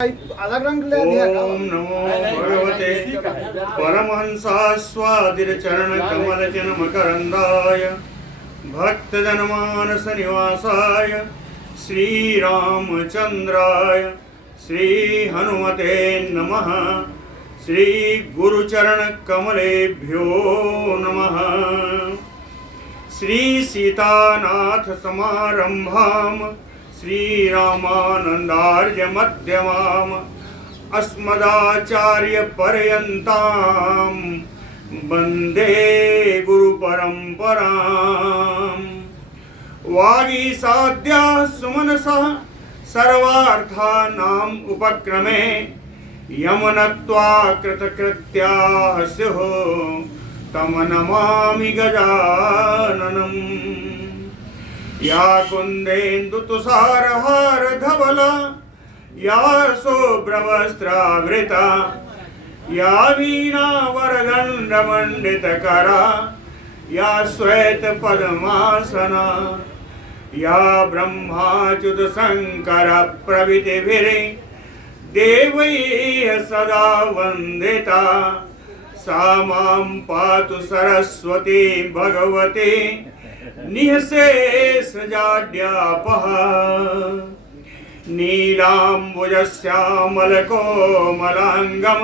अलग रंग ले दिया। ओम नमो भगवते परमहंसास्वादिचरण कमल मकरंदाय भक्तजनमानस निवासाय श्री रामचंद्राय श्री हनुमते नमः। श्री गुरुचरण कमलेभ्यो नमः। श्री सीतानाथ समारंभाम श्री रामानंदार्य मध्यमाम अस्मदाचार्य पर्यंताम वंदे गुरु परंपराम। वागीसाद्या सुमनसः सर्वार्थानाम उपक्रमे यमनत्वा कृतकृत्याः स्युः तम नमामि गजाननम्। या कुंदेन्दु तुषारहार धवला या शुभ्रवस्त्रावृता या वीणा वरदंड मंडितकरा या श्वेत पद्मासना या ब्रह्माच्युत शंकर प्रभृतिभिः देवैः सदा वंदिता सा मां पातु सरस्वती भगवती निःशेषजाड्यापः। नीलाम्बुजश्यामलकोमलाङ्गम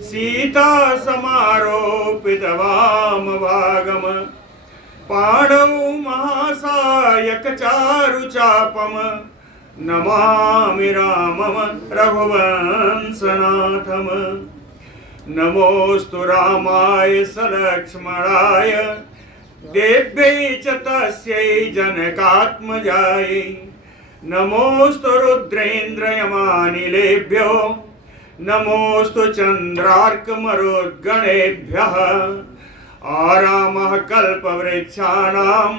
सीता समारोपितवामभागम पाणौ महासायकचारुचापम नमामि रामम रघुवंशनाथम। नमोस्तु रामाय सलक्ष्मणाय देव्यै च तस्यै जनकात्मजायै। नमोस्तु रुद्रेन्द्रयमानिलेभ्यो नमोस्तु चन्द्रार्कमरुद्गणेभ्यः। आरामः कल्पवृक्षाणां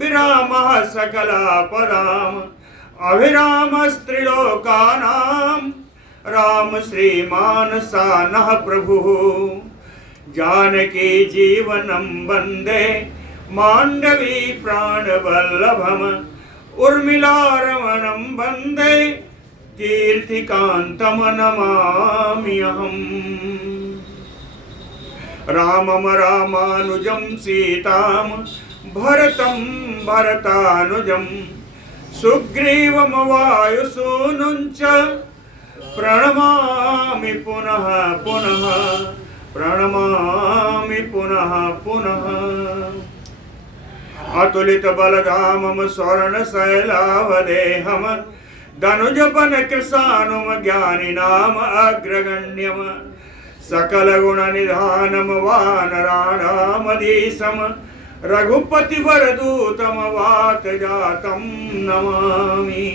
विरामः सकलापदाम् अभिरामस्त्रिलोकानां राम श्रीमान् सानः प्रभुः। जानकी जीवनं वन्दे मांडवी प्राणवल्लभम उर्मिलारमणं वन्दे कीर्तिकान्तं नमाम्यहम्। रामं रामानुजं सीतां भरतं भरतानुजं सुग्रीवं वायुसूनुं च प्रणमामि पुनः पुनः प्रणमामि पुनः पुनः। अतुलित बलधामम स्वर्णशैलावदेहम धनुजपन कृशानुम ज्ञानिनाम अग्रगण्यम सकल गुण निधानम वानराणामधीशम रघुपति वरदूतम वात जातम नमामि।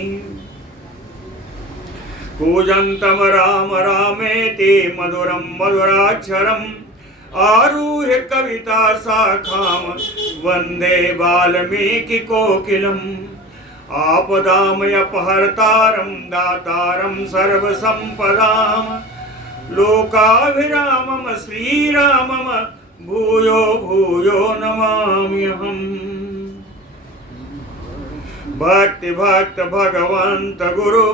कूजन्तम राम रामेति मधुरं मधुराक्षरम् आरुह्य कविता शाखां वन्दे वाल्मीकि कोकिलम्। आपदामयपहर्तारं दातारं सर्वसम्पदां लोकाभिरामं श्रीरामं भूयो भूयो नमाम्यहम्। भक्ति भक्त भगवंत गुरु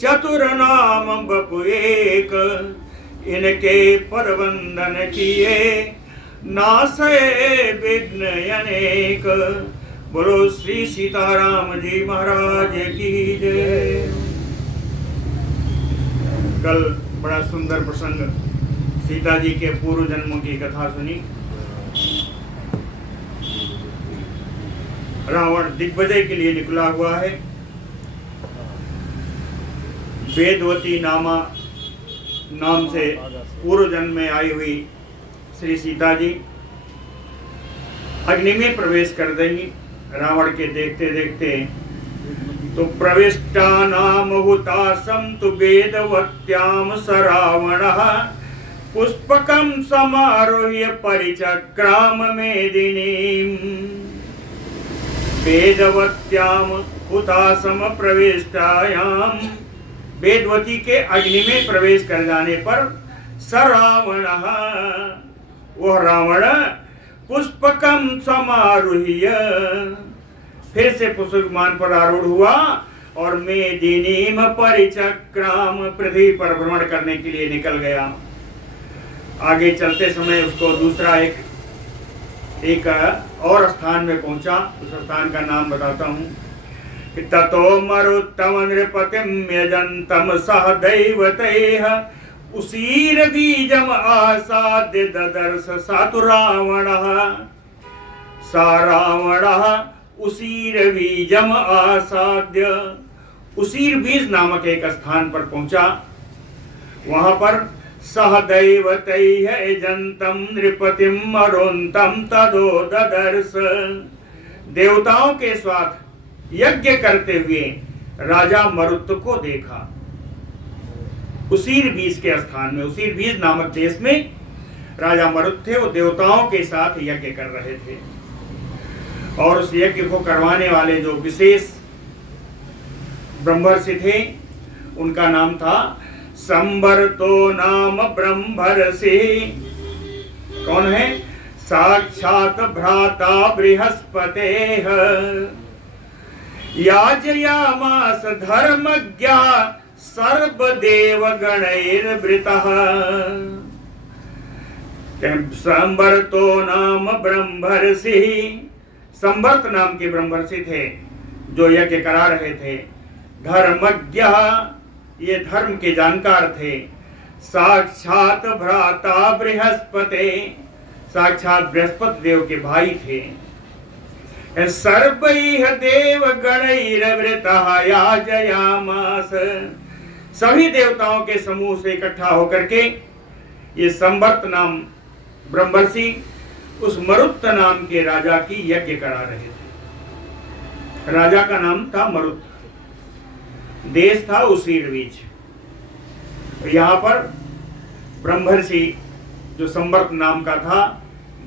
चतुर नाम बपु एक इनके पर वंदन किए नासे विघ्न अनेक। बोलो श्री सीताराम जी महाराज की जय। कल बड़ा सुंदर प्रसंग सीता जी के पूर्व जन्मों की कथा सुनी। रावण दिग्विजय के लिए निकला हुआ है। वेदवती नाम से पूर्व जन्म में आई हुई श्री सीता जी अग्नि में प्रवेश कर देंगी। रावण के देखते देखते तो प्रविष्टा नाम हुतासम तु वेदवत्याम सरावणः पुष्पकं समारोह्य परिचक्राम मेदिनीम्। वेदवत्याम हुतासम प्रविष्टायाम वेदवती के अग्नि में प्रवेश कर जाने पर सरावण वह रावण पुष्पकम समारूह्य फिर से पुष्प विमान पर आरूढ़ हुआ और मेदिनीम परिचक्राम, पृथ्वी पर भ्रमण करने के लिए निकल गया। आगे चलते समय उसको दूसरा एक और स्थान में पहुंचा। उस स्थान का नाम बताता हूं कि ततो मरुत्तम नृपतिम यजंतम सह दैवतैः उसीर बीजम आसाद्य ददर्श सातु रावणः। सा रावणः उसीर बीजम आसाद्य, उसीर बीज नामक एक स्थान पर पहुंचा। वहां पर सह दैवतैः यजंतम नृपतिम मरुन्तम तदो ददर्श, देवताओं के साथ यज्ञ करते हुए राजा मरुत को देखा। उसीर बीज के स्थान में, उसीर बीज नामक देश में राजा मरुत थे। वो देवताओं के साथ यज्ञ कर रहे थे और उस यज्ञ को करवाने वाले जो विशेष ब्रह्मर्षि थे उनका नाम था संवर्तो नाम ब्रह्मर्षि। कौन है? साक्षात भ्राता बृहस्पतेः याजयामास धर्मज्ञा सर्वदेव गणैर्वृतः। संवर्तो नाम ब्रह्मर्षि, संवर्त नाम के ब्रह्मर्षि थे जो यज्ञ करा रहे थे। धर्मज्ञ, ये धर्म के जानकार थे। साक्षात भ्राता बृहस्पते, साक्षात बृहस्पति देव के भाई थे। सर्वैः देव गणैर्वृतः याजयामास, सभी देवताओं के समूह से इकट्ठा होकर के ये संवर्त नाम ब्रह्मर्षि उस मरुत नाम के राजा की यज्ञ करा रहे थे। राजा का नाम था मरुत, देश था उसीर बीज। यहाँ पर ब्रह्मर्षि जो संवर्त नाम का था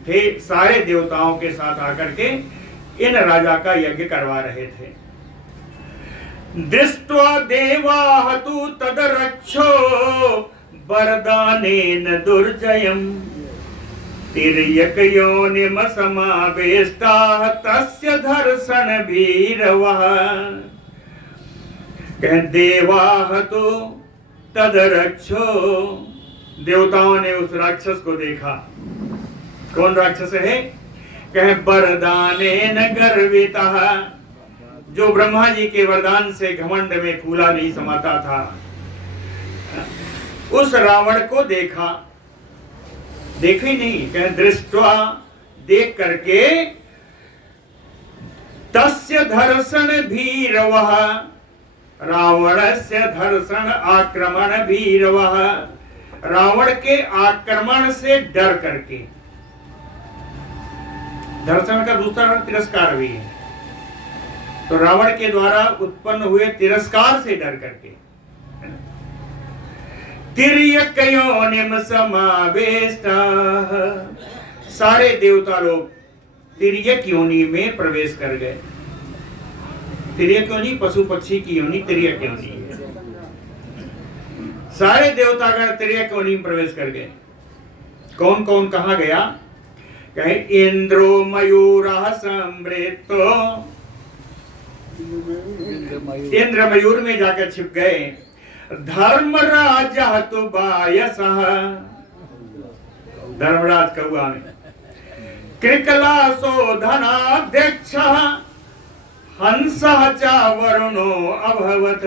थे सारे देवताओं के साथ आकर के इन राजा का यज्ञ करवा रहे थे। दृष्ट्वा देवाः तु तदरक्षो वरदानेन दुर्जयम् तिर्यकयोनिम समावेष्टाः तस्य दर्शन भीरवः। देवाः तु तदरक्षो, देवताओं ने उस राक्षस को देखा। कौन राक्षस है? कहे वरदानेन गर्वितः, जो ब्रह्मा जी के वरदान से घमंड में फूला नहीं समाता था, उस रावण को देखा। देखे नहीं, कहे दृष्ट्वा, देख करके, तस्य दर्शन भीरवः, रावणस्य दर्शन आक्रमण भीरवः, रावण के आक्रमण से डर करके। दर्शन का दूसरा अर्थ तिरस्कार भी है, तो रावण के द्वारा उत्पन्न हुए तिरस्कार से डर करके। तिर्यकयोनिम समावेष्टाः, सारे देवता लोग तिर्यक योनि में प्रवेश कर गए। तिर्यक योनि पशु पक्षी की योनि तिर्यक योनि है। सारे देवतागण तिर्यक योनि में प्रवेश कर गए। कौन कौन कहाँ गया? कहे इंद्रो मयूरः संवृत्तो, इंद्र मयूर में जाकर छिप गए। धर्मराज तु बायसः, धर्मराज कौआ में। कृकलासो धनाध्यक्षः हंसः च वरुणो अभवत्,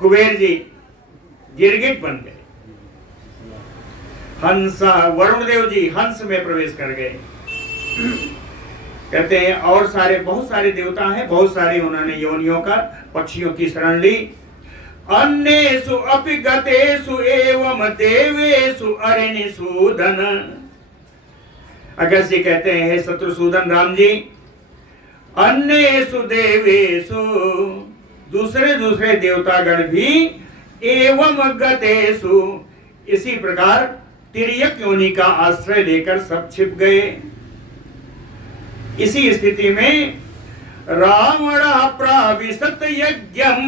कुबेर जी गिरगिट बन गए। हंस, वरुण देव जी हंस में प्रवेश कर गए। कहते हैं और सारे बहुत सारे देवता हैं, बहुत सारे उन्होंने योनियों का पक्षियों की शरण ली। अन्येषु अपि गतेषु एवं देवेषु अरिनिषूदन, अगस्त्य जी कहते हैं हे शत्रुसूदन राम जी, अन्येषु देवेषु, दूसरे दूसरे देवतागण भी, एवं गतेषु, इसी प्रकार तिर्यक योनि का आश्रय लेकर सब छिप गए। इसी स्थिति में रावण प्राविशत यज्ञम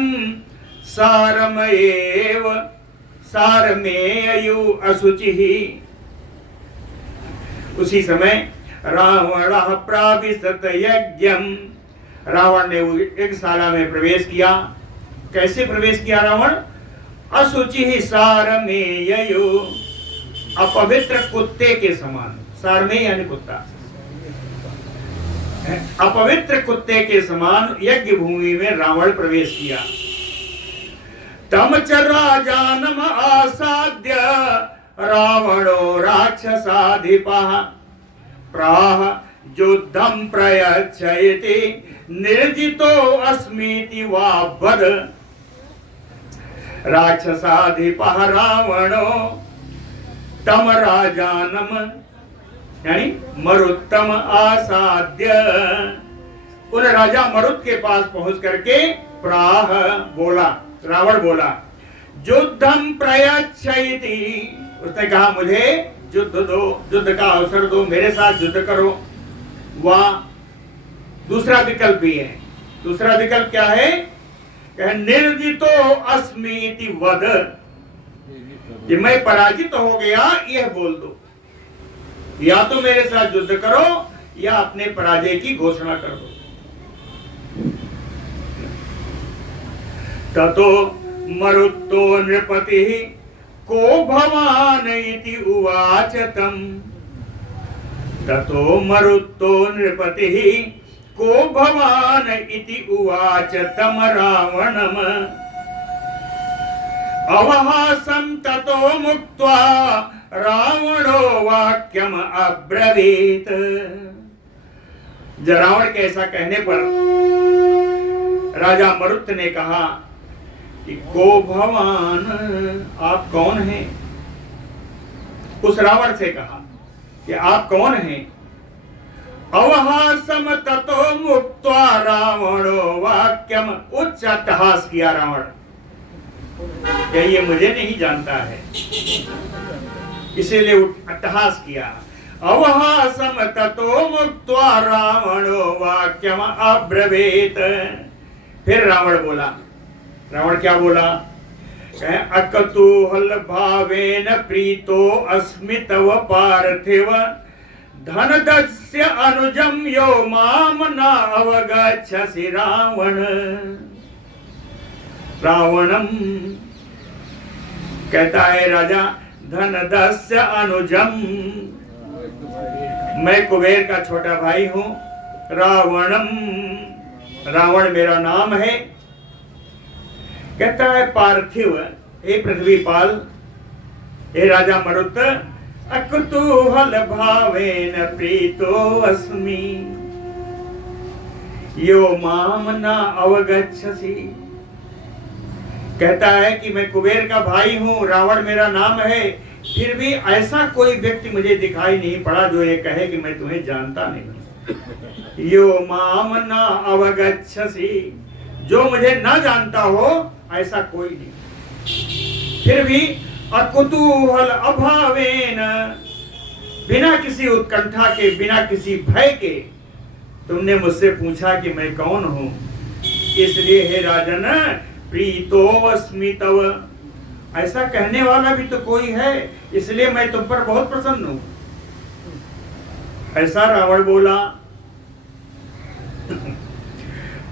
सारमेव सारमेयु अशुचिः, उसी समय रावण प्राविशत यज्ञम, रावण ने वो यज्ञशाला में प्रवेश किया। कैसे प्रवेश किया रावण? असुचि ही सार में ययो, अपवित्र कुत्ते के समान। सार में यानी कुत्ता, अपवित्र कुत्ते के समान यज्ञ भूमि में रावण प्रवेश किया। तम च राजानम आसाद्य रावणो राक्षसाधिपः प्राह युद्धं प्रयच्छयति निर्जितो अस्मीति वा वद। राक्षसाधिपः रावणो तम राजानम यानी मरुत्तम आसाद्य, उन राजा मरुत के पास पहुंच करके प्राह बोला, रावण बोला, युद्धम प्रयच्छयति, उसने कहा मुझे युद्ध दो, युद्ध का अवसर दो, मेरे साथ युद्ध करो। वह दूसरा विकल्प भी है। दूसरा विकल्प क्या है? निर्जितो अस्मीति वद, कि मैं पराजित हो गया यह बोल दो। या तो मेरे साथ युद्ध करो या अपने पराजय की घोषणा कर दो। ततो मरुत्तो नृपति को भवान इति उवाच तम। ततो मरुत्तो नृपति को भवान इति उवाच तम रावणम। अवहासं ततो मुक्त्वा रावणो वाक्यम अब्रवीत। रावण के ऐसा कहने पर राजा मरुत ने कहा कि को भवान, आप कौन हैं? उस रावण से कहा कि आप कौन हैं? अवहासम ततो मुक्त्वा रावणो वाक्यम, उच्च अट्टहास किया रावण, ये मुझे नहीं जानता है, इसीलिए अट्टहास किया। अवहासम ततो मुक्त्वा रावणो वाक्यम अब्रवीत। फिर रावण बोला, रावण क्या बोला? अकतूहल भावेन प्रीतो अस्मि तव पार्थिव धनदस्य अनुजम यो माम न अवगच्छसि रावण। रावणम कहता है राजा, धनदस्य अनुजम, मैं कुबेर का छोटा भाई हूं। रावणम, रावण मेरा नाम है। कहता है पार्थिव, हे पृथ्वीपाल, हे राजा मरुत, अकुतूहल भावेन प्रीतो अस्मि यो माम न अवगच्छसि। कहता है कि मैं कुबेर का भाई हूं, रावण मेरा नाम है, फिर भी ऐसा कोई व्यक्ति मुझे दिखाई नहीं पड़ा जो ये कहे कि मैं तुम्हें जानता नहीं। यो माम न अवगच्छसि, जो मुझे ना जानता हो ऐसा कोई नहीं। फिर भी अकुतूहल अभावेन, बिना किसी उत्कंठा के, बिना किसी भय के तुमने मुझसे पूछा कि मैं कौन हूं। इसलिए हे राजन, प्रीतो अस्मि तव, ऐसा कहने वाला भी तो कोई है, इसलिए मैं तुम पर बहुत प्रसन्न हूं। ऐसा रावण बोला।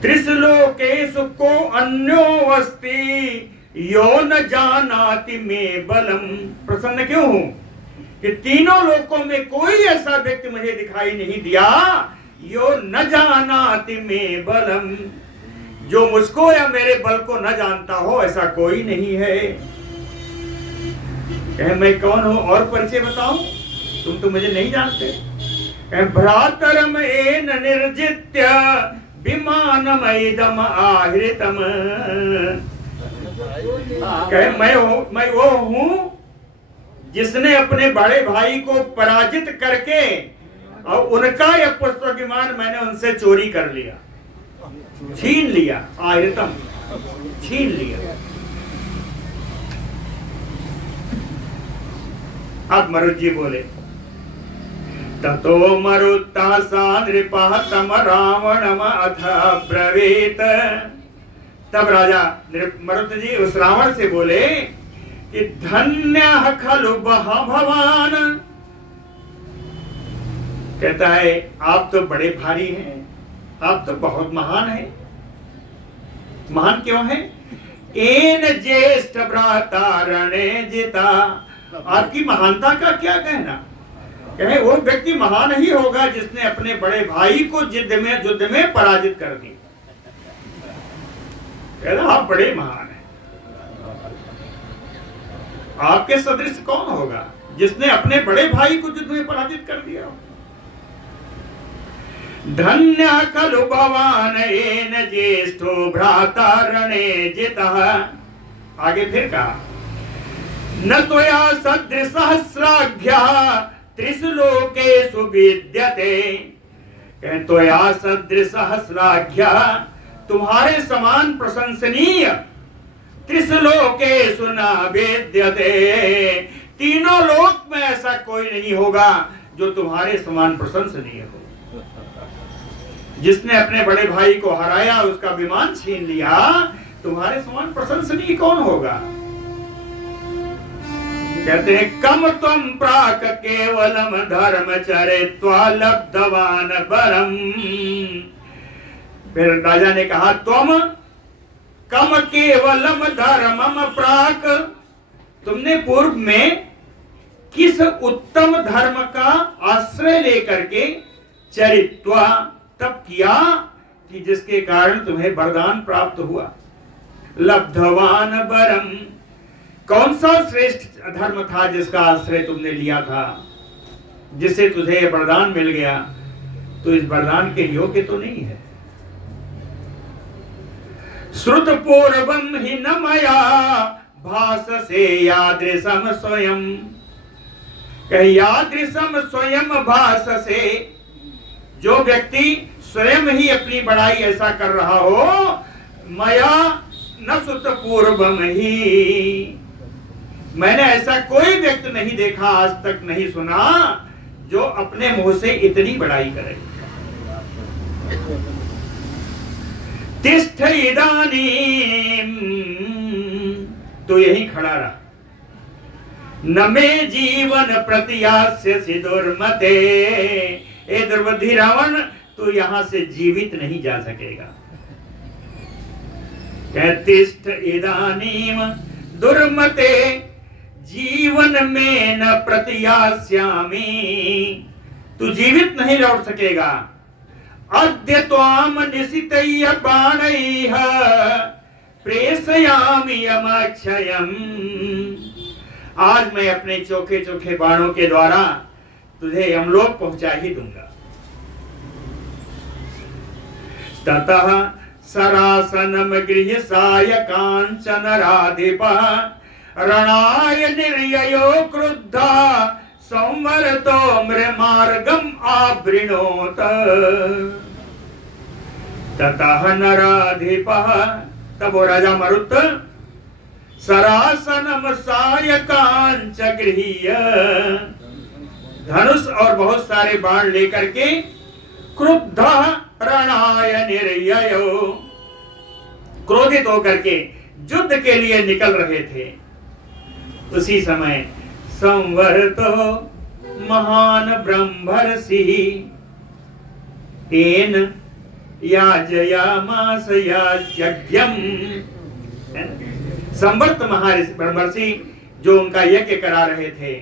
त्रिशलोकेषु को अन्यो अस्ति यो न जानाति मे बलम। प्रसन्न क्यों हूं? कि तीनों लोकों में कोई ऐसा व्यक्ति मुझे दिखाई नहीं दिया, यो न जानाति मे बलम, जो मुझको या मेरे बल को न जानता हो, ऐसा कोई नहीं है। कहे मैं कौन हूं और परिचय बताऊं? तुम तो मुझे नहीं जानते। भ्रातरम एन निर्जित्य विमानम इदम आहृतम। कहे मैं वो हूं जिसने अपने बड़े भाई को पराजित करके और उनका यह पुष्प विमान मैंने उनसे चोरी कर लिया, छीन लिया। आहृतम, छीन लिया। अब मरुत जी बोले, ततो मरुत्ता सा नृपः तम रावणम अथ ब्रवीत। तब राजा मरुत जी उस रावण से बोले कि धन्यः खलु भवान। कहता है आप तो बड़े भारी हैं, आप तो बहुत महान हैं। महान क्यों है? एन ज्येष्ठ भ्राता रणे जिता। आपकी महानता का क्या कहना? कहे वो व्यक्ति महान ही होगा जिसने अपने बड़े भाई को युद्ध में पराजित कर दी। कहना आप बड़े महान हैं। आपके सदृश कौन होगा जिसने अपने बड़े भाई को युद्ध में पराजित कर दिया? धन्य खलु भवान येन ज्येष्ठो भ्राता रणे जितः। आगे फिर कहा न त्वया सदृशसहस्राढ्यः त्रिषु लोकेषु विद्यते। त्वया सदृशसहस्राढ्यः, तुम्हारे समान प्रशंसनीय त्रिषु लोकेषु न विद्यते। तीनों लोक में ऐसा कोई नहीं होगा जो तुम्हारे समान प्रशंसनीय हो। जिसने अपने बड़े भाई को हराया, उसका विमान छीन लिया, तुम्हारे समान प्रशंसनीय कौन होगा? कहते हैं कम त्वं प्राक केवलम धर्म चरित्वा लब्धवान बरम। फिर राजा ने कहा त्वम कम केवलम धर्मम प्राक, तुमने पूर्व में किस उत्तम धर्म का आश्रय लेकर के चरित्वा तब किया कि जिसके कारण तुम्हें वरदान प्राप्त हुआ। लब्धवान बरम, कौन सा श्रेष्ठ धर्म था जिसका आश्रय तुमने लिया था, जिससे तुझे वरदान मिल गया? तो इस वरदान के योग्य तो नहीं है। श्रुत पूर्वम ही न मया भाससे यादृशम स्वयं। कहीं यादृशम स्वयं भाससे, जो व्यक्ति स्वयं ही अपनी बड़ाई ऐसा कर रहा हो, मया न सुत पूर्वम ही, मैंने ऐसा कोई व्यक्ति नहीं देखा, आज तक नहीं सुना जो अपने मुंह से इतनी बड़ाई करे। तिष्ठ इदानीम, तो यही खड़ा रहा। न मे जीवन प्रतियास्यसि दुर्मते। ए दुर्बुद्धि रावण, तू यहां से जीवित नहीं जा सकेगा। तिष्ठ इदानीम दुर्मते जीवन में न प्रतियास्यामि, तू जीवित नहीं लौट सकेगा। अद्य त्वाम निशितय्य बाणैः प्रेषयामि यमक्षयम्, आज मैं अपने चोखे चोखे बाणों के द्वारा तुझे यमलोक पहुंचा ही दूंगा। ततः सरासनम गृह साय कांचन राधिपः रणाय निर्ययो क्रुद्धा संवरतो मृमार्गम आवृणोत। ततः नराधिपः, तब वो राजा मरुत सरासनम साय कांच गृह्य, धनुष और बहुत सारे बाण लेकर के क्रुद्ध रणाय निर्ययो, क्रोधित होकर के युद्ध के लिए निकल रहे थे। उसी समय संवर्तो महान ब्रह्मर्षि तेन याजयामास यज्ञम। संवर्त महर्षि ब्रह्मर्षि जो उनका यज्ञ करा रहे थे,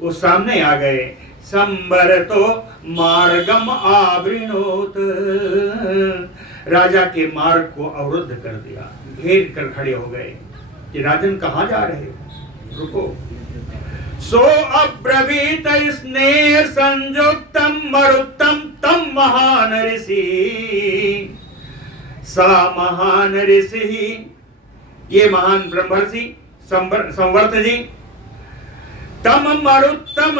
वो सामने आ गए। संवर्तो मार्गम आवृणोत, राजा के मार्ग को अवरुद्ध कर दिया, घेर कर खड़े हो गए कि राजन कहाँ जा रहे हो, रुको। सो अब्रवीत स्नेह संयुक्तम मरुत्तम तम महान ऋषि, सा महान ऋषि, ये महान ब्रह्मर्षि संवर्त जी, तम मरुत्तम,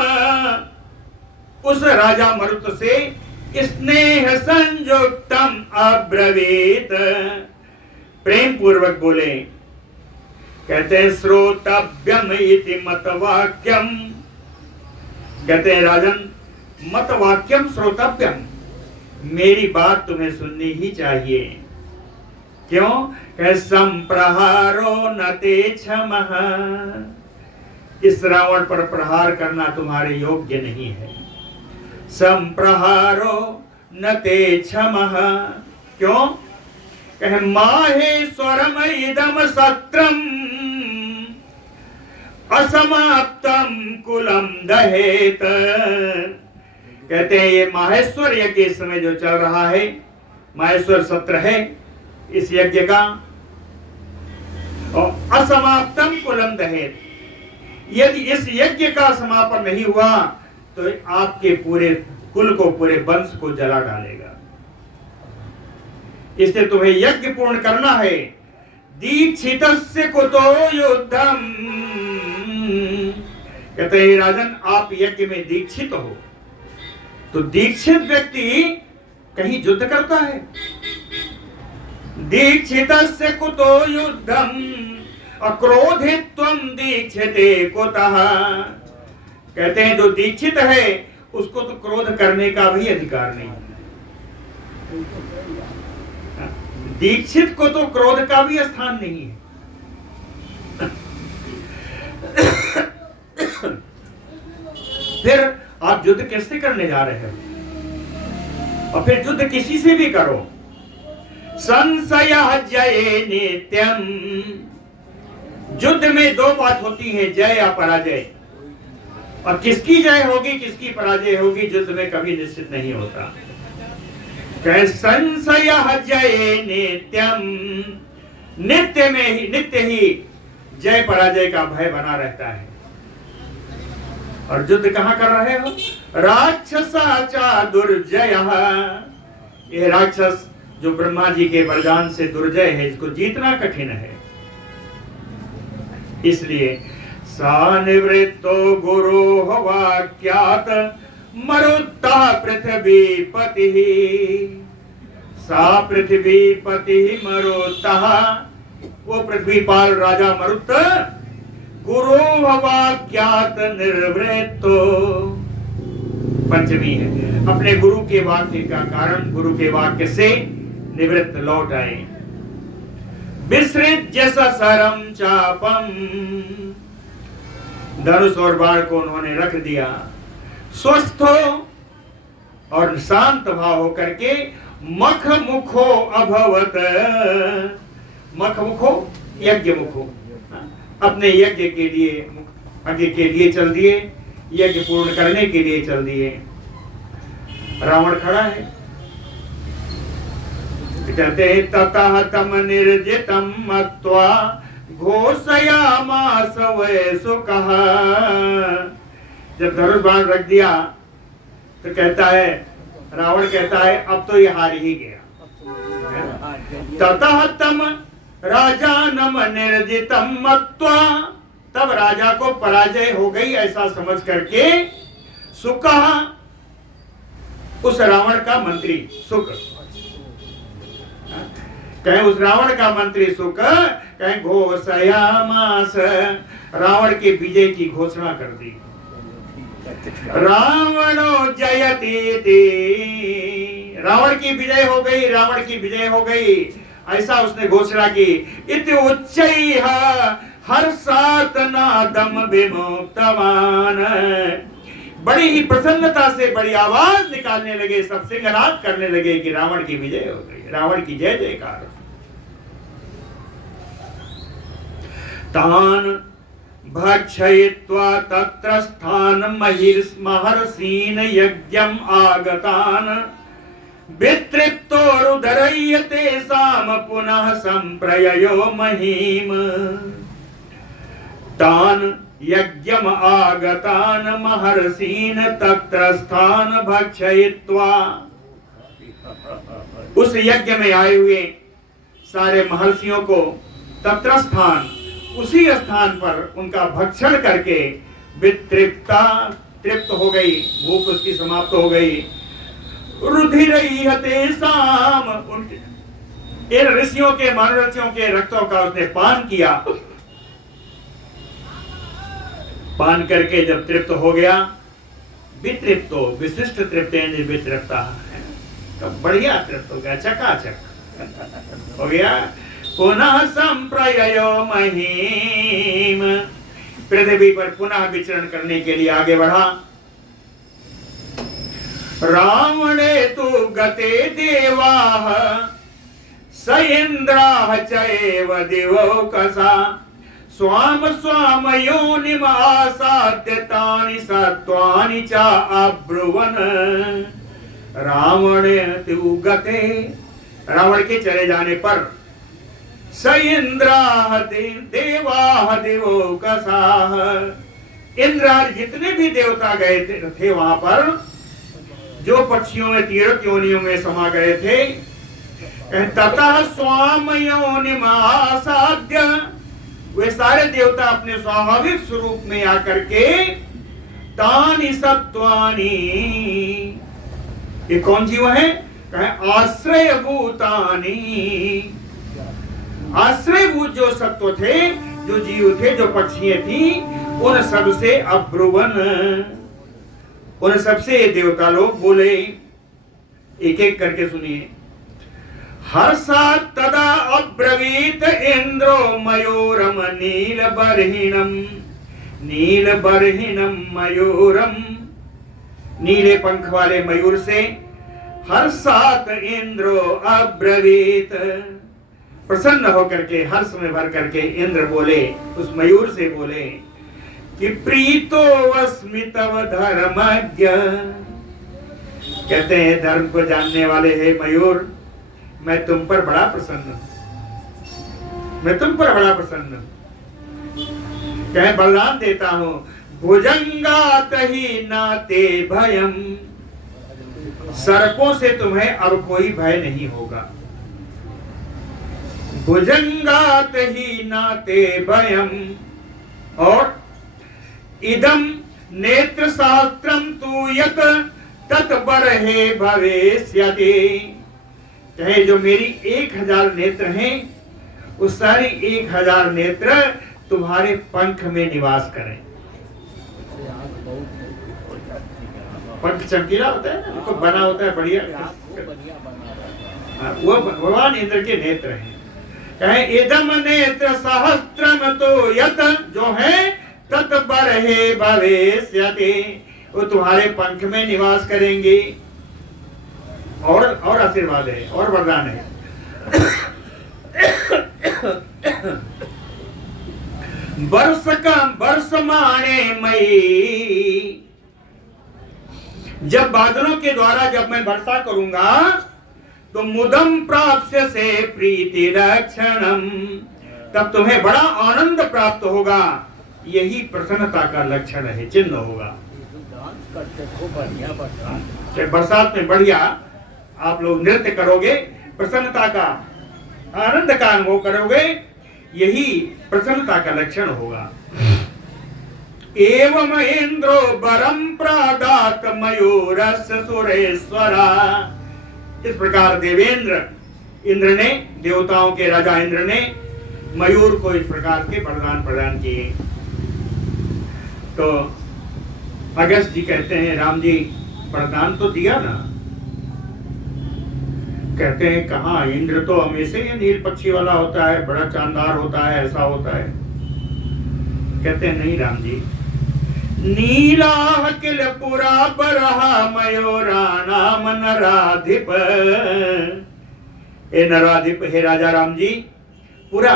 उस राजा मरुत से स्नेह संयुक्तम अब्रवीत, प्रेम पूर्वक बोले। कहते हैं श्रोतव्यम इति मतवाक्यम, कहते हैं राजन मतवाक्यम श्रोतव्यम, मेरी बात तुम्हें सुननी ही चाहिए। क्यों? कह संप्रहारो न ते क्षमः, इस रावण पर प्रहार करना तुम्हारे योग्य नहीं है। संप्रहारो न ते क्षमः। क्यों? कहे माहेश्वरम इदम सत्रम असमाप्तम कुलम दहेत। कहते हैं ये माहेश्वर यज्ञ इस समय जो चल रहा है, माहेश्वर सत्र है इस यज्ञ का, और असमाप्तम कुलम दहेत, यदि इस यज्ञ का समापन नहीं हुआ तो आपके पूरे कुल को, पूरे वंश को जला डालेगा। इसलिए तुम्हें यज्ञ पूर्ण करना है। दीक्षितस्य कुतो युद्धम। कहते हैं राजन, आप यज्ञ में दीक्षित हो, तो दीक्षित व्यक्ति कहीं युद्ध करता है। दीक्षितस्य कुतो युद्धम अक्रोधित्वम दीक्षिते कुतः। कहते हैं जो दीक्षित है उसको तो क्रोध करने का भी अधिकार नहीं। दीक्षित को तो क्रोध का भी स्थान नहीं है। फिर आप युद्ध कैसे करने जा रहे हो? और फिर युद्ध किसी से भी करो। संशय जय नित्यम। युद्ध में दो बात होती है, जय या पराजय। और किसकी जय होगी किसकी पराजय होगी युद्ध में कभी निश्चित नहीं होता। संशय जय नित्यम। नित्य ही जय पराजय का भय बना रहता है। और युद्ध कहां कर रहे हो? राक्षसाचा दुर्जय। ये राक्षस जो ब्रह्मा जी के वरदान से दुर्जय है, इसको जीतना कठिन है। इसलिए सा निवृत्तो गुरो वाक्यात मरुत्ता पृथ्वीपति। सा पृथ्वीपति मरुत्ता, वो पृथ्वीपाल राजा मरुत गुरु वाक्यात निर्वृत्तो। पंचमी है, अपने गुरु के वाक्य का कारण, गुरु के वाक्य से निवृत्त लौट आए। विसृज्य सरम चापम। धनुष और बाण को उन्होंने रख दिया। स्वस्थ हो और शांत भाव होकर के मख मुखो अभवत। मख मुखो यज्ञ मुखो, अपने यज्ञ के लिए चल दिए, यज्ञ पूर्ण करने के लिए चल दिए। रावण खड़ा है, कहते हैं ततः तम निर्जितम मत्वा घोषयामास वैसुकः। जब धनुष बाण रख दिया तो कहता है, रावण कहता है अब तो ये हार ही गया। ततः तम राजानम निर्जितम मत्वा, तब राजा को पराजय हो गई ऐसा समझ करके सुकः, उस रावण का मंत्री सुक, कहें उस रावण का मंत्री सुक, कहें घोषयामास, रावण के विजय की घोषणा कर दी। रावणो जयति, रावण की विजय हो गई, रावण की विजय हो गई ऐसा उसने घोषणा की। इति उच्चैः हर्षात् नादम विमुक्तवान। बड़ी ही प्रसन्नता से बड़ी आवाज निकालने लगे, सब सिंहनाद करने लगे कि रावण की विजय हो गई, रावण की जय जयकार। तान भक्षयित्वा तत्र स्थान महर्षीन् यज्ञम् आगतान् वितृप्तोरुदरय्य तेषां पुनः संप्रययो महीम्। तान यज्ञम् आगतान् महर्षीन् तत्र स्थान भक्षयित्वा, उस यज्ञ में आए हुए सारे महर्षियों को तत्र स्थान, उसी स्थान पर उनका भक्षण करके वितृप्ता, तृप्त हो गई, भूख उसकी समाप्त हो गई। रुधिरय्य तेषां, उनके इन ऋषियों के मनोरथियों के रक्तों का उसने पान किया। पान करके जब तृप्त हो गया, वितृप्तो विशिष्ट तृप्तेन वितृप्ता, तो बढ़िया तृप्त हो गया, चकाचक हो गया। पुनः संप्रययो महीम, पृथ्वी पर पुनः विचरण करने के लिए आगे बढ़ा। रावणे तु गते देवाः स इन्द्राः चैव दिवौकसा स्वाम स्वाम योनिम् आसाद्य तानि सत्त्वानि च अब्रुवन्। रावणे तु गते, रावण के चले जाने पर स इन्द्राः देवाः दिवौकसाः, इंद्र जितने भी देवता गए थे वहां पर, जो पक्षियों में तीर्थ योनियों में समा गए थे, ततः स्वाम योनिम् आसाद्य, वे सारे देवता अपने स्वाभाविक स्वरूप में आकर के तानि सत्त्वानि, ये कौन जीव है? आश्रय भूतानि, आश्रयभूत जो सत्व थे, जो जीव थे, जो पक्षियां थी, उन सबसे अब्रुवन, उन सबसे देवता लोग बोले। एक एक करके सुनिए। हर्षात् तदा अब्रवीत इंद्रो मयूरम नीलबर्हिणम मयूरम, नीले पंख वाले मयूर से हर्षात् इंद्रो अब्रवीत, प्रसन्न होकर के हर्ष में भर करके इंद्र बोले, उस मयूर से बोले कि प्रीतो वस्मि तव धर्मज्ञ, कहते हैं धर्म को जानने वाले हे मयूर, मैं तुम पर बड़ा प्रसन्न हूं, मैं तुम पर बड़ा प्रसन्न हूं। कहे बलराम देता हूं, भुजंगात ही नाते भयम, सर्पों से तुम्हें अब कोई भय नहीं होगा। भुजंगात ही नाते भयम, और इदम नेत्र शास्त्रम तु यत तत्बरहे भवेष्यति, कहे जो मेरी 1000 नेत्र हैं, उस सारी 1000 नेत्र तुम्हारे पंख में निवास करें। पंख चमकीला होता है ना, उनको बना होता है बढ़िया, वो भगवान इंद्र के नेत्र हैं। कहे इदम नेत्र सहस्त्रम तो यत, जो है तत्बरहे भवेष्यति, वो तुम्हारे पंख में निवास करेंगे। और आशीर्वाद है, और वरदान है। वर्षमाणे मई, जब बादलों के द्वारा जब मैं वर्षा करूंगा तो मुदम प्राप्त से प्रीति लक्षणम, तब तुम्हें बड़ा आनंद प्राप्त होगा। यही प्रसन्नता का लक्षण है, चिन्ह होगा। बरसात में बढ़िया आप लोग नृत्य करोगे, प्रसन्नता का, आनंद का अनुभव करोगे, यही प्रसन्नता का लक्षण होगा। एवं इंद्रो बरम प्रादात मयूरस्य सुरेश्वरा, इस प्रकार देवेंद्र, इंद्र ने, देवताओं के राजा इंद्र ने मयूर को इस प्रकार के वरदान प्रदान किए। तो अगस्त जी कहते हैं, राम जी वरदान तो दिया ना, कहते हैं कहाँ, इंद्र तो हमेशा ही नील पक्षी वाला होता है, बड़ा शानदार होता है, ऐसा होता है। कहते हैं नहीं राम जी, नीला किल पुरा बरहा मयूराणाम नराधिप, हे नराधिप, हे राजा राम जी, पूरा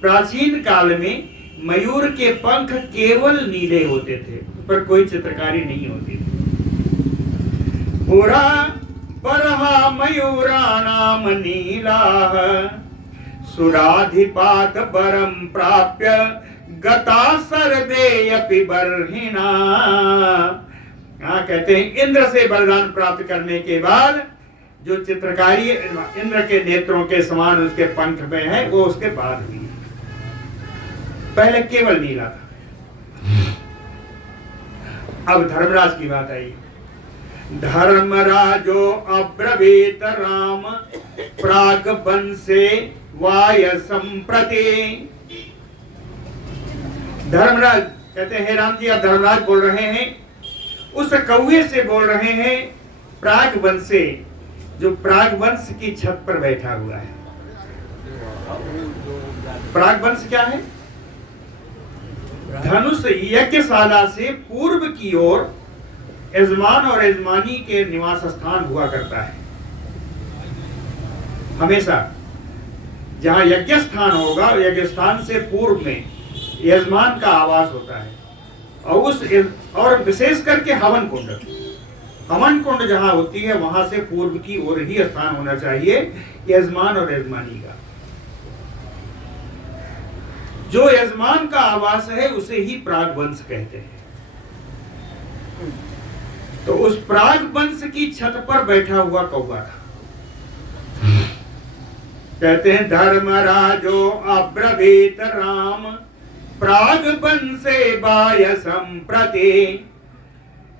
प्राचीन काल में मयूर के पंख केवल नीले होते थे, उस पर कोई चित्रकारी नहीं होती थी। पुरा बरहा मयूराणाम नीलाः सुराधिपात बरम प्राप्य गता सर्वेयपि बर्हिणा। कहते हैं इंद्र से वरदान प्राप्त करने के बाद जो चित्रकारी इंद्र के नेत्रों के समान उसके पंख में है, वो उसके बाद हुई, पहले केवल नीला था। अब धर्मराज की बात आई। धर्मराजो अब्रवीत राम प्राग वंशे वाय संप्रति। धर्मराज कहते हैं राम जी, आप धर्मराज बोल रहे हैं, उस कौवे से बोल रहे हैं, प्राग वंश से, जो प्राग वंश की छत पर बैठा हुआ है। प्राग वंश क्या है? धनुष यज्ञशाला से पूर्व की ओर यजमान और यजमानी के निवास स्थान हुआ करता है। हमेशा जहां यज्ञ स्थान होगा, यज्ञ स्थान से पूर्व में यजमान का आवास होता है। और विशेष करके हवन कुंड जहां होती है वहां से पूर्व की ओर ही स्थान होना चाहिए यजमान और यजमानी का। जो यजमान का आवास है उसे ही प्रागवंश कहते हैं। तो उस प्रागवंश की छत पर बैठा हुआ कौवा था। कहते हैं धर्मराजो अब्रवीत राम प्रागवंशे बायसं प्रति।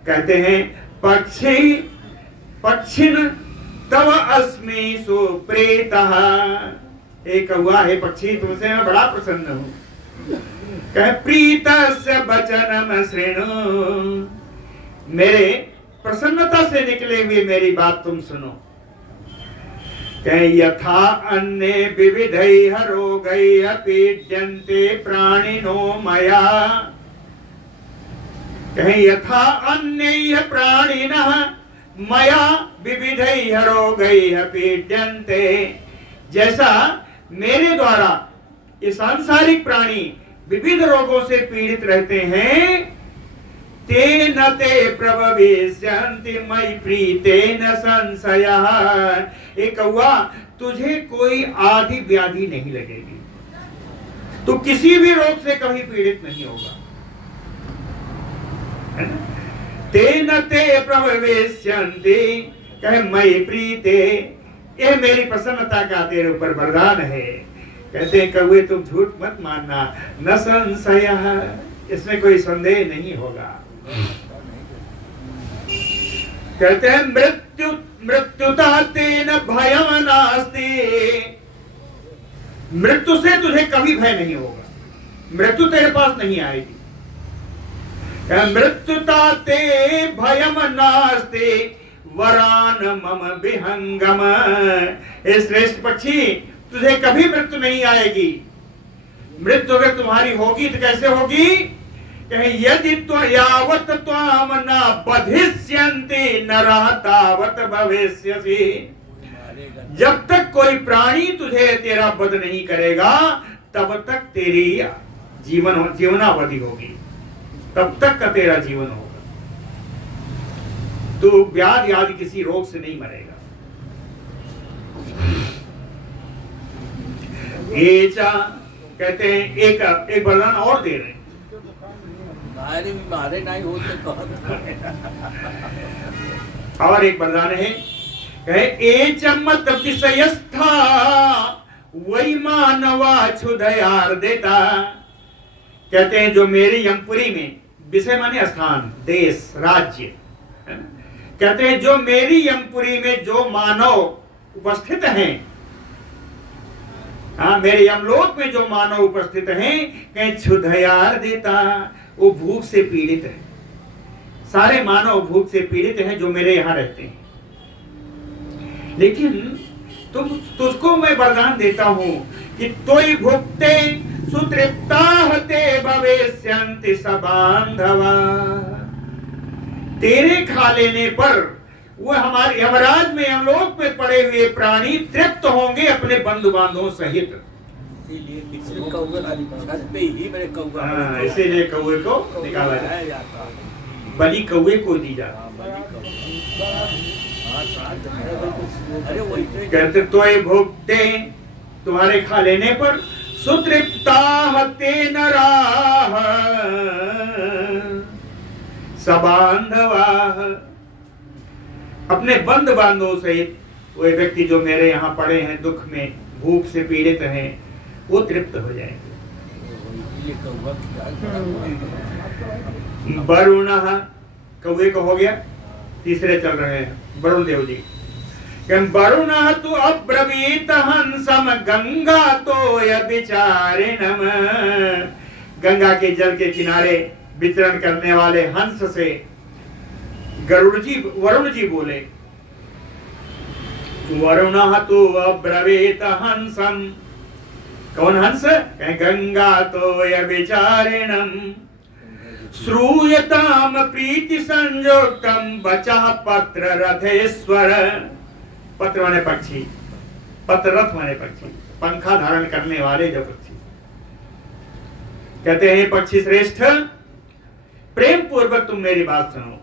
कहते हैं पक्षिन तव अस्मि सुप्रीतः। एक कौवा है पक्षी, तुमसे मैं बड़ा प्रसन्न हूं। कह प्रीतस्य वचनम शृणु, मेरे प्रसन्नता से निकले हुए मेरी बात तुम सुनो। कह यथा अन्ये विविधैः रोगैः पीड्यन्ते प्राणिनो मया। कह यथा अन्यैः प्राणिनः मया विविधैः रोगैः पीड्यन्ते। जैसा मेरे द्वारा ये सांसारिक प्राणी विविध रोगों से पीड़ित रहते हैं, तेन ते प्रभविष्यन्ति मयि प्रीतेन संशयः। एक कौवा, तुझे कोई आदि व्याधि नहीं लगेगी, तू किसी भी रोग से कभी पीड़ित नहीं होगा। तेन ते प्रभविष्यन्ति, कहे मयि प्रीते, ये मेरी प्रसन्नता का तेरे ऊपर वरदान है। कहते हैं कौवे तुम झूठ मत मानना, न संशयः, इसमें कोई संदेह नहीं होगा। कहते हैं मृत्युता तेन भयम नास्ति। मृत्यु से तुझे कभी भय नहीं होगा, मृत्यु तेरे पास नहीं आएगी। मृत्युता ते भयम नास्ति वरान मम विहंगम। श्रेष्ठ पक्षी, तुझे कभी मृत्यु नहीं आएगी। मृत्यु अगर तुम्हारी होगी तो कैसे होगी? कहे यदि यावत त्वाम न बधिष्यन्ति नरः तावत भविष्यसि। जब तक कोई प्राणी तुझे तेरा वध नहीं करेगा तब तक तेरी जीवनावधि होगी, तब तक का तेरा जीवन होगा। तू व्याधि आदि किसी रोग से नहीं मरेगा। एचा कहते हैं एक वरदान और दे रहे हैं। मारे नहीं होते और एक वरदान है, कहे एचमत विषयस्था वही मानवा क्षुधयार देता। कहते हैं जो मेरी यमपुरी में, विषय माने स्थान, देश, राज्य, कहते हैं जो मेरी यमपुरी में जो मानव उपस्थित हैं, हाँ मेरे यमलोक में जो मानव उपस्थित हैं, कहीं क्षुधयार देता, वो भूख से पीड़ित है। सारे मानव भूख से पीड़ित हैं जो मेरे यहाँ रहते हैं। लेकिन तुझको मैं वरदान देता हूं कि तोई भुक्ते सुतृप्ताः ते भविष्यन्ति सबान्धवा। तेरे खा लेने पर वो हमारे यमराज में, यमलोक में पड़े हुए प्राणी तृप्त होंगे अपने बंधु बांधवों सहित। इसीलिए कौवे को निकाला जाता, बलि कौवे को दी जाती। कहते तोय भुक्ते, तुम्हारे खा लेने पर, सुतृप्ताः ते नराः सबान्धवाः, अपने बंधु बांधवों सहित वो व्यक्ति जो मेरे यहाँ पड़े हैं दुख में, भूख से पीड़ित हैं, वो तृप्त हो जाएंगे। वरुण, कौवे को हो गया, तीसरे चल रहे हैं वरुण देव जी। वरुण तु अब्रवीत हंसम गंगा तोय विचारिणम। गंगा के जल के किनारे विचरण करने वाले हंस से वरुण जी बोले, वरुण तु अब्रवीत हंसम। कौन हंस? गंगा तोय विचारिणम। श्रूयताम प्रीति संयोक्तम बचा पत्र रथेश्वर। पत्र माने पक्षी, पत्र रथ माने पक्षी, पंखा धारण करने वाले जो पक्षी। कहते हैं पक्षी श्रेष्ठ, प्रेम पूर्वक तुम मेरी बात सुनो।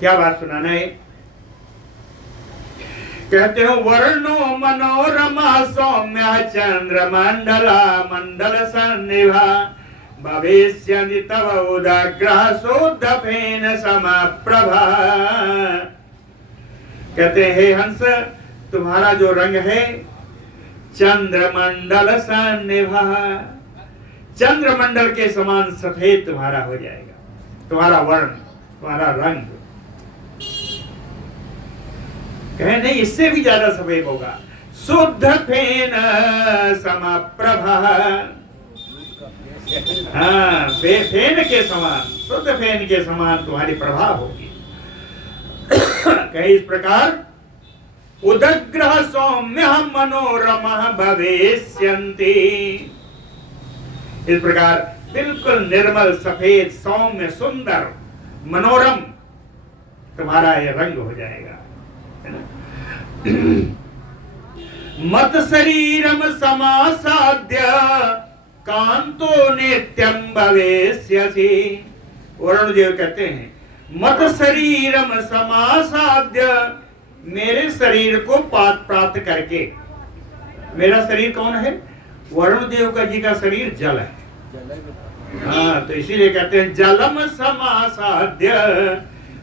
क्या बात सुनाना है? कहते हो वर्णो मनोरमा सौम्य चंद्र मंडला मंडल सन्निभा भविष्यति तव उदग्रह शोद्धफेन समप्रभा। कहते हैं हे हंस, तुम्हारा जो रंग है चंद्रमंडल सन्निभा, चंद्रमंडल के समान सफेद तुम्हारा हो जाएगा, तुम्हारा वर्ण, तुम्हारा रंग। कहे नहीं, इससे भी ज्यादा सफेद होगा। शुद्ध फेन समप्रभा, हाँ फेन के समान, शुद्ध फेन के समान तुम्हारी प्रभा होगी। कहे इस प्रकार उदग्रह सौम्य मनोरमा भविष्यन्ति, इस प्रकार बिल्कुल निर्मल सफेद सौम्य सुंदर मनोरम तुम्हारा ये रंग हो जाएगा, है ना? मत शरीरम समासाद्य कांतो नित्यम भवेष्यसि। वरुण देव कहते हैं मत शरीरम समासाद्य, मेरे शरीर को प्राप्त करके। मेरा शरीर कौन है? वरुण देव का जी का शरीर जल है, हाँ, तो इसीलिए कहते हैं जलम समासाद्य,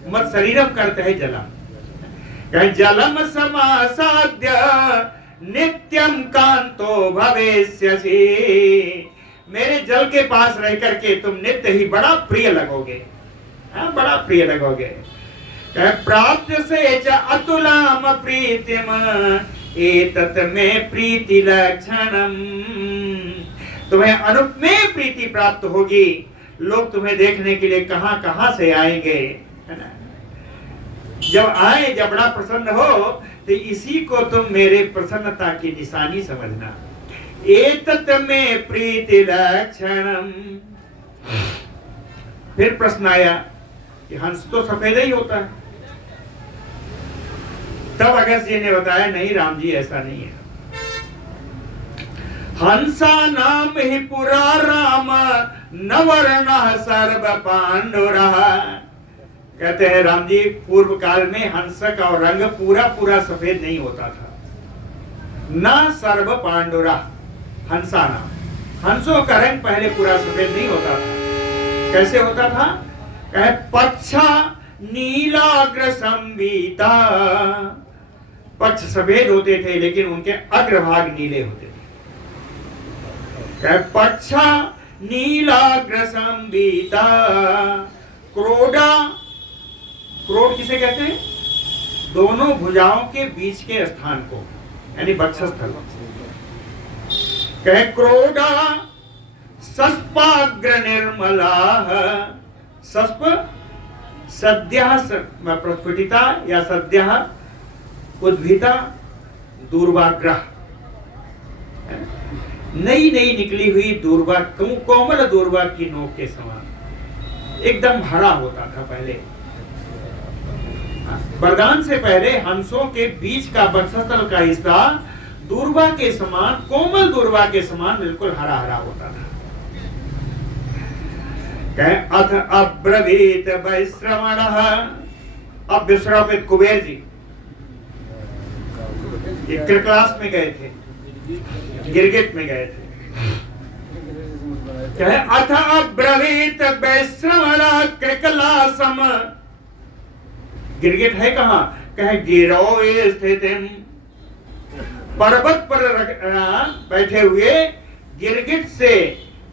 मत शरीरम करते हैं जलम, जलम समासाद्य नित्यम कांतो भवेष्यसि। मेरे जल के पास रह करके तुम नित्य ही बड़ा प्रिय लगोगे, हाँ, बड़ा प्रिय लगोगे। प्राप्त से च अतुलाम प्रीतिम एतत् में प्रीति लक्षणम, तुम्हें अनुपमेय प्रीति प्राप्त होगी। लोग तुम्हें देखने के लिए कहां कहां से आएंगे, है ना? जब आए, जब बड़ा प्रसन्न हो, तो इसी को तुम मेरे प्रसन्नता की निशानी समझना। एतत् में प्रीति लक्षणम। फिर प्रश्न आया कि हंस तो सफेद ही होता है। तब अगस्त जी ने बताया नहीं राम जी, ऐसा नहीं है। हंसा नाम ही पुरा राम नवर्ण सर्व पांडुरः। कहते हैं राम जी, पूर्व काल में हंस का रंग पूरा पूरा सफेद नहीं होता था। न सर्व पांडुरा हंसा नाम, हंसों का रंग पहले पूरा सफेद नहीं होता था। कैसे होता था? कहे पक्षा नीलाग्र संवीता, पक्ष सफेद होते थे लेकिन उनके अग्रभाग नीले होते थे। कहे पक्षा नीलाग्र संवीता क्रोडा, क्रोध किसे कहते हैं? दोनों भुजाओं के बीच के स्थान को, यानी वक्षस्थल। कहे क्रोडा सस्पाग्र निर्मला, सस्प सद्यः प्रस्फुटिता या सद्यः उद्भिता दूर्वाग्रह, नई नई निकली हुई दूर्वा, कोमल दूर्वा की नोक के समान एकदम हरा होता था पहले। वरदान से पहले हंसों के बीच का वक्षस्थल का हिस्सा दूर्वा के समान, कोमल दूर्वा के समान बिल्कुल हरा हरा होता था। अथ अब्रवीत वैश्रवणः, अब विश्रापित कुबेर जी क्लास में गए थे, गिरगिट में गए थे। कहे अथ अब्रवीत वैश्रवणः कृकलासम, गिरगिट है कहाँ? कहे गिरो स्थितिम, पर्वत पर बैठे हुए गिरगिट से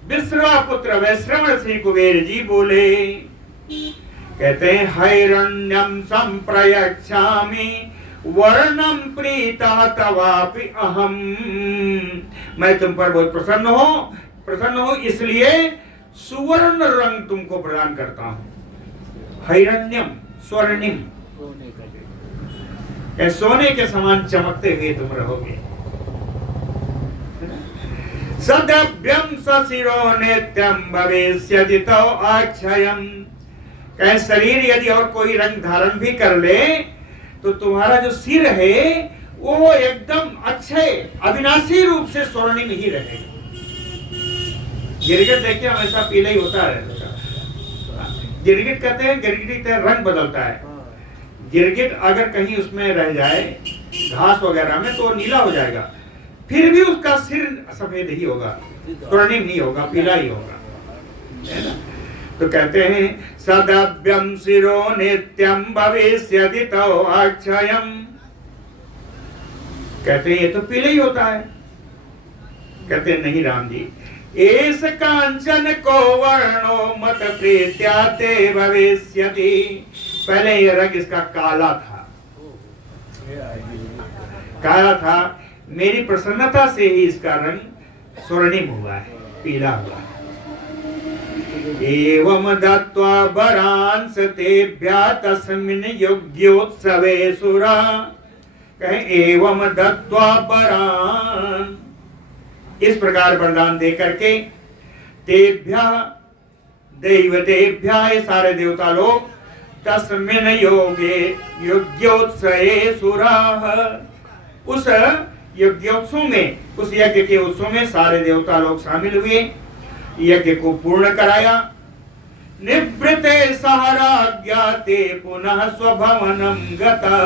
विश्वापुत्र वैश्रवण श्री कुबेर जी बोले। कहते हैं हैरण्यम संप्रयच्छामि वर्णम प्रीता तवापि अहम, मैं तुम पर बहुत प्रसन्न हो इसलिए सुवर्ण रंग तुमको प्रदान करता हूं। हैरण्यम स्वर्णिम, सोने के समान चमकते हुए तुम रहोगे। सदभ्यम सशिरो नित्यम भविष्यति तो अक्षयम। कहे शरीर यदि और कोई रंग धारण भी कर ले तो तुम्हारा जो सिर है वो एकदम अक्षय अविनाशी रूप से स्वर्णिम ही रहेगा। गिरगिट देखिए हमेशा पीला ही होता है। गिरगिट कहते हैं, गिरगिट का रंग बदलता है। गिरगिट अगर कहीं उसमें रह जाए घास वगैरह में तो नीला हो जाएगा, फिर भी उसका सिर सफेद ही होगा, स्वर्णिम ही होगा, पीला ही होगा, है ना। तो कहते हैं सदभ्यम शिरो नित्यम भविष्यति तो अक्षयम। कहते हैं ये तो पीला ही होता है। कहते हैं नहीं राम जी, एस कांचन को वर्णो मत प्रीत्या ते भविष्यति। पहले ये रंग इसका काला था, काला था, मेरी प्रसन्नता से ही इसका रंग स्वर्णिम हुआ है, पीला हुआ है। एवं दत्त्वा वरांस तेभ्यः तस्मिन् यज्ञोत्सवे सुरा। कहे एवं दत्त्वा वरान, इस प्रकार वरदान दे करके तेभ्यः दैवतेभ्यः, ये सारे देवता लोग, तस्मिन् योगे यज्ञोत्सवे सुराः, उस यज्ञोत्सव में, उस यज्ञ के उत्सव में सारे देवता लोग शामिल हुए, यज्ञ को पूर्ण कराया। निवृते सहराज्ञाते पुनः स्वभवनम गता।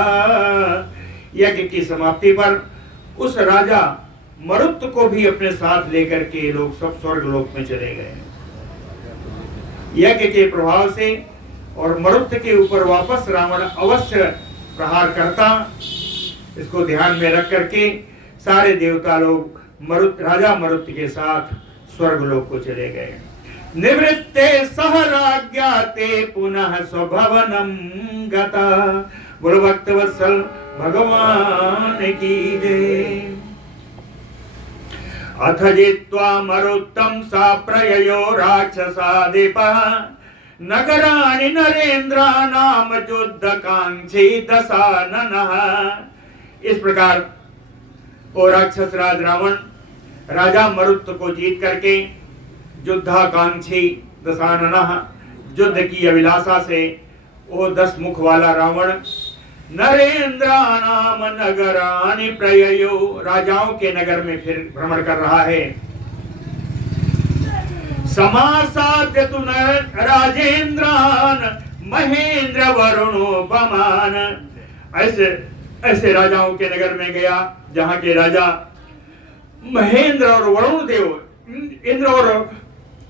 यज्ञ की समाप्ति पर उस राजा मरुत को भी अपने साथ लेकर के लोग सब स्वर्ग लोक में चले गए। यज्ञ के प्रभाव से और मरुत के ऊपर वापस रावण अवश्य प्रहार करता, इसको ध्यान में रख करके सारे देवता लोग राजा मरुत के साथ स्वर्ग लोक को चले गए। निवृत्ते सहराज्ञाते पुनः स्वभवनम गता। बोलो भक्तवत्सल भगवान की जय। अथ जित्वा मरुत्तम सा प्रययो राक्षसादिपः नगराणि नरेन्द्राणाम युद्धकांक्षी दशाननः। इस प्रकार वो राक्षस राज रावण राजा मरुत को जीत करके युद्धाकांक्षी दशाननः, युद्ध की अभिलाषा से वो 10 मुख वाला रावण नरेन्द्राणाम नगराणि प्रययो, राजाओं के नगर में फिर भ्रमण कर रहा है। समासाद्य तु राजेन्द्रान महेंद्र वरुणोपमान। ऐसे राजाओं के नगर में गया जहां के राजा महेंद्र और वरुण देव, इंद्र और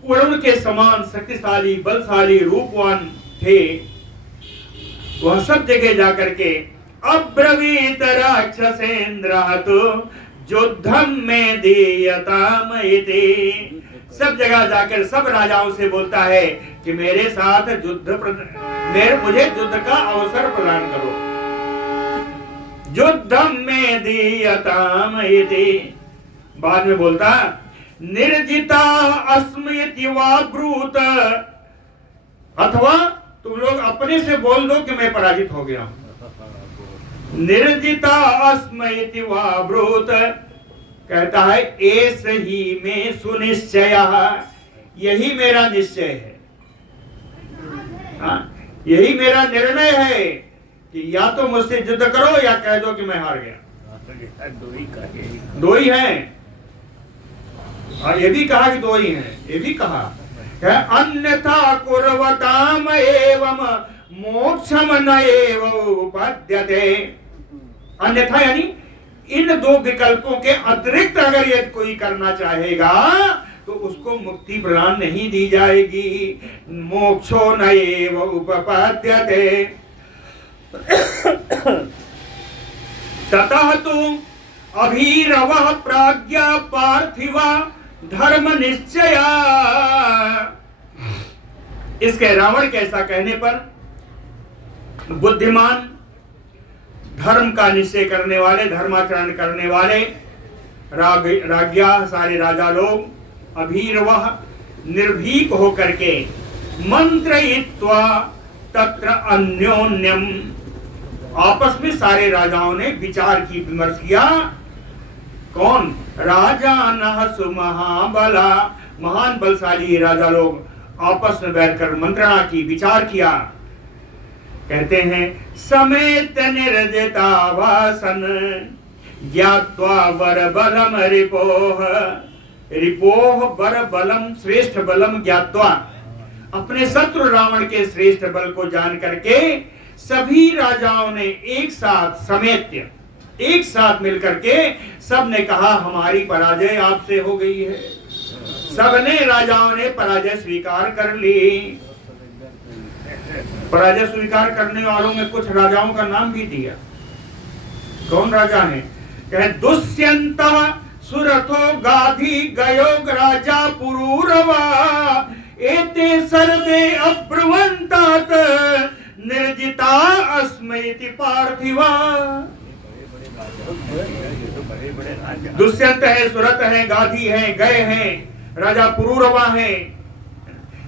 वरुण के समान शक्तिशाली, बलशाली, रूपवान थे। वह सब जगह जाकर के अब्रवीत राक्षसेन्द्र तो युद्धम में दीयताम इति। सब जगह जाकर सब राजाओं से बोलता है कि मेरे साथ मुझे युद्ध का अवसर प्रदान करो। युद्धम में दीयताम इति। बाद में बोलता निर्जिता अस्मि वा ब्रूत, अथवा तुम लोग अपने से बोल दो कि मैं पराजित हो गया हूं। निर्जिता अस्मि वा ब्रूत, कहता है एस ही में सुनिश्चय, यही मेरा निश्चय है, यही मेरा निर्णय है कि या तो मुझसे युद्ध करो या कह दो कि मैं हार गया। दो ही हैं। ये भी कहा कि दो ही हैं, ये भी कहा अन्यथा कुर्वताम एवं मोक्षम न एव उपद्यते। अन्यथा यानी इन दो विकल्पों के अतिरिक्त अगर ये कोई करना चाहेगा तो उसको मुक्ति प्रदान नहीं दी जाएगी। मोक्षो न एव उपपद्यते। ततः तु अभीरवः प्राज्ञा पार्थिवा धर्म निश्चय। इसके रावण के ऐसा कहने पर बुद्धिमान, धर्म का निश्चय करने वाले, धर्माचरण करने वाले राज्ञा सारे राजा लोग अभीरवः निर्भीक होकर के मंत्रयित्वा तत्र अन्योन्यम, आपस में सारे राजाओं ने विचार की, विमर्श किया कौन? राजा नहसु महाबला, महान बलशाली राजा लोग आपस में बैठकर मंत्रणा की, विचार किया। कहते हैं समेत निर्जितावासन ज्ञात्वा वर बलम रिपोह, रिपोह वर बलम श्रेष्ठ बलम ज्ञात्वा, अपने शत्रु रावण के श्रेष्ठ बल को जान करके सभी राजाओं ने एक साथ समेत, एक साथ मिलकर के सब ने कहा हमारी पराजय आपसे हो गई है। सबने राजाओं ने पराजय स्वीकार कर ली। पराजय स्वीकार करने वालों में कुछ राजाओं का नाम भी दिया। कौन राजा है? कहे दुष्यंत सुरथो गाधी गयो राजा पुरूरवा एते सर्वे अब्रुवंतात निर्जिता अस्मैति पार्थिवा। दुष्यंत है, सुरथ है, गाधी है, गय है, राजा पुरूरवा है।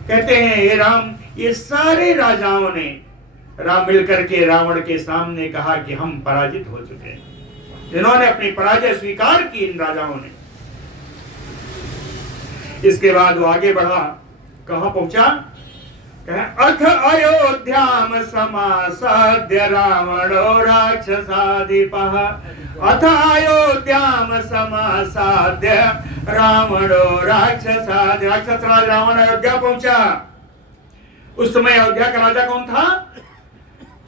कहते हैं हे राम, ये सारे राजाओं ने मिलकर के रावण के सामने कहा कि हम पराजित हो चुके हैं। इन्होंने अपनी पराजय स्वीकार की इन राजाओं ने। इसके बाद वो आगे बढ़ा, कहां पहुंचा? अथ अयोध्याम समासाद्य रावणो राक्षसाधिपः, अथ अयोध्याम समासाद्य रावणो राक्षसाधिपः। राक्षस राज रावण अयोध्या पहुंचा। उस समय अयोध्या का राजा कौन था?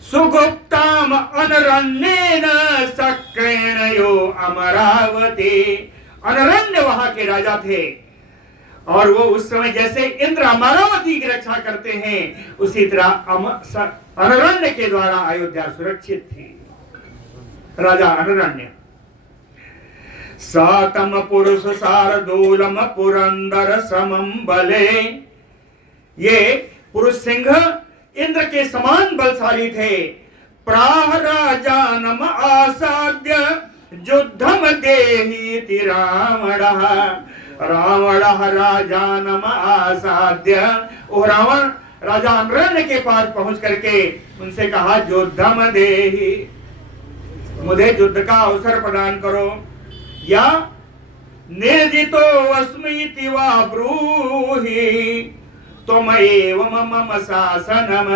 सुगुप्ताम अनरण्येन सक्रेण यो अमरावती। अनरण्य वहां के राजा थे और वो उस समय जैसे इंद्र अमरावती की रक्षा करते हैं उसी तरह अनरण्य के द्वारा अयोध्या सुरक्षित थी। राजा अनरण्य। सातम पुरुष शार्दूलम पुरंदर समम बले। ये पुरुष सिंह इंद्र के समान बलशाली थे। प्राह राजानम आसाद्य युद्धम देहि रावणः, रावणः राजानम आसाद्य। ओ रावण राजा अनरण्य के पास पहुंच करके उनसे कहा युद्धम देहि, मुझे युद्ध का अवसर प्रदान करो, या निर्जितो अस्मीति वा ब्रूहि तुम एवं मम शासनम,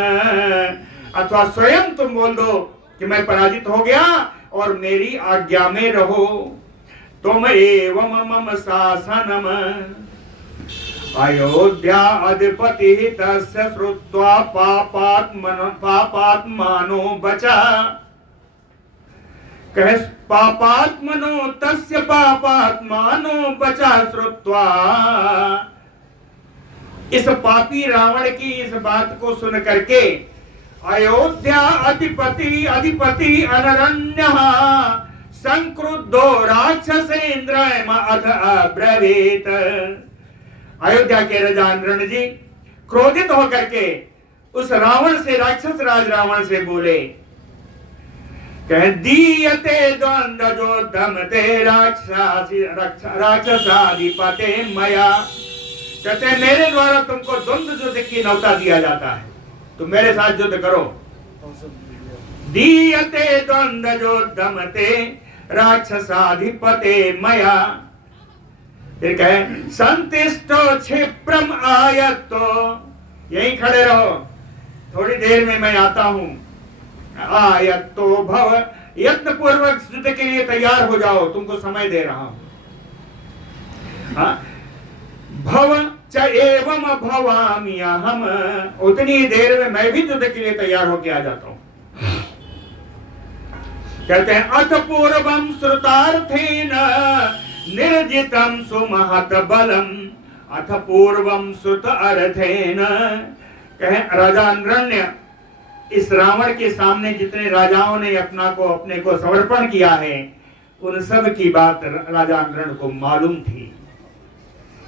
अथवा स्वयं तुम बोल दो कि मैं पराजित हो गया और मेरी आज्ञा में रहो। तुम एवं मम शासनम। अयोध्या अधिपति तस्य श्रुत्वा पापात्मनो बचा। कह पापात्मनो तस्य पापात्मनो बचा श्रुत्वा। इस पापी रावण की इस बात को सुन करके अयोध्या अधिपति अनरण्यः संक्रुद्धो राक्षसेन्द्र अथ अब्रवीत। अयोध्या के राजा अनरण्य जी क्रोधित होकर के उस रावण से, राक्षस राज रावण से बोले, कह दीयते द्वंद्व जो दमते राक्षसाधिपते मया। कहते मेरे द्वारा तुमको द्वंद्व युद्ध की न्योता दिया जाता है, तुम मेरे साथ युद्ध करो। दीयते द्वंद्व जो दमते राक्षसाधिपते मया। फिर कहे संतिष्टो क्षिप्रम आयत्तो, यहीं खड़े रहो, थोड़ी देर में मैं आता हूं। आयत्तो भव, यत्न पूर्वक युद्ध के लिए तैयार हो जाओ, तुमको समय दे रहा हूं। भव च एवं भवामि अहम, उतनी देर में मैं भी युद्ध के लिए तैयार होके आ जाता हूं। कहते हैं अथ पूर्वम श्रुतार्थेन निर्जितम सुमहत बलम। अथ पूर्वम श्रुत अर्थेन। कहे राजा अनरण्य इस रावण के सामने जितने राजाओं ने अपने को समर्पण किया है उन सब की बात राजा अनरण्य को मालूम थी।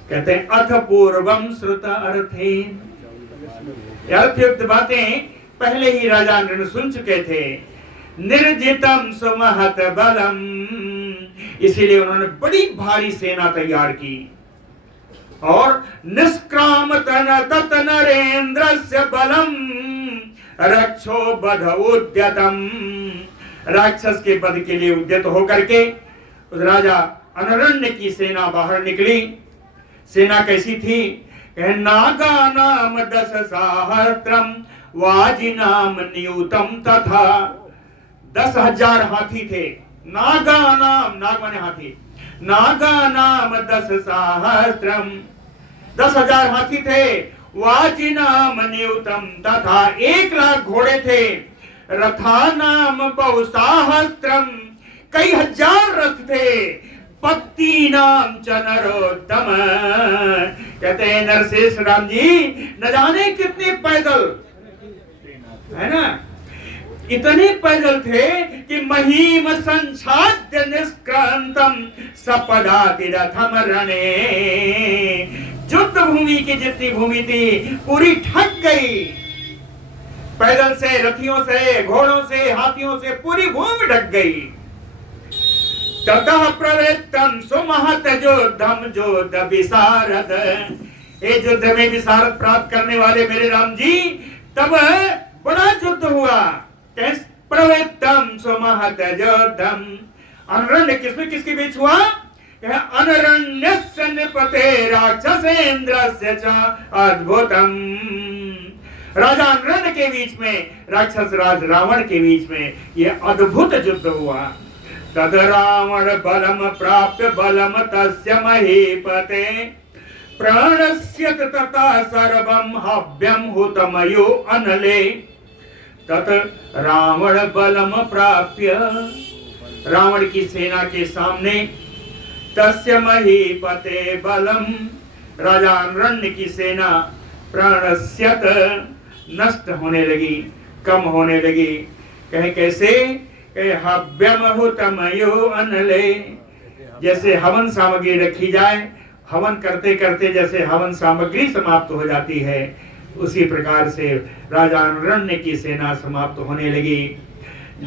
कहते हैं अथ पूर्वम श्रुत अर्थेन, अर्थयुक्त बातें पहले ही राजा अनरण्य सुन चुके थे। निर्जितम सुमहत बलम, इसीलिए उन्होंने बड़ी भारी सेना तैयार की और निष्क्राम तत नरेंद्रस्य बलम रक्षो बध उद्यतम। राक्षस के वध के लिए उद्यत होकर के उस राजा अनरण्य की सेना बाहर निकली। सेना कैसी थी? नागा नाम 10 सहस्त्रम वाजी नाम नियुतम तथा। 10,000 हाथी थे। नागा नाम, नाग माने हाथी, नागा नाम 10 सहस्त्रम, 10,000 हाथी थे। वाजी नाम नियुतम तथा 1,00,000 घोड़े थे। रथा नाम बहुसाहस्त्रम, कई हजार रथ थे। पत्ती नाम च नरोत्तम, कहते हैं नरसेश राम जी न जाने कितने पैदल, है ना, इतने पैदल थे कि महीम संसाद्य निष्क्रांतम सपदाति रथम रणे। युद्ध भूमि की जितनी भूमि थी पूरी ढक गई। पैदल से, रथियों से, घोड़ों से, हाथियों से पूरी भूमि ढक गई। ततः प्रवृत्तम सुमहत योद्धम योद्ध विशारद, ये युद्ध में विशारद प्राप्त करने वाले मेरे राम जी, तब बड़ा युद्ध हुआ। प्रवृत्तम सुमहत योद्धम, अनरण्य किसमें किसके बीच हुआ? अनरण्यस्य निपते राक्षसेन्द्रस्य च अद्भुतम, राजा अनरण्य के बीच में, राक्षस राज रावण के बीच में यह अद्भुत युद्ध हुआ। तद रावण बलम प्राप्य बलम तस्य महीपते प्राणस्य तथा सर्वम हव्यम हुतमयो अनले। तत रावण बलम प्राप्य, रावण की सेना के सामने, तस्य महीपते बलम, राजा अनरण्य की सेना प्राणस्यत नष्ट होने लगी, कम होने लगी। कहे कैसे? हव्यम हुतमयो अनले, जैसे हवन सामग्री रखी जाए, हवन करते करते जैसे हवन सामग्री समाप्त हो जाती है, उसी प्रकार से राजा अनरण्य की सेना समाप्त होने लगी।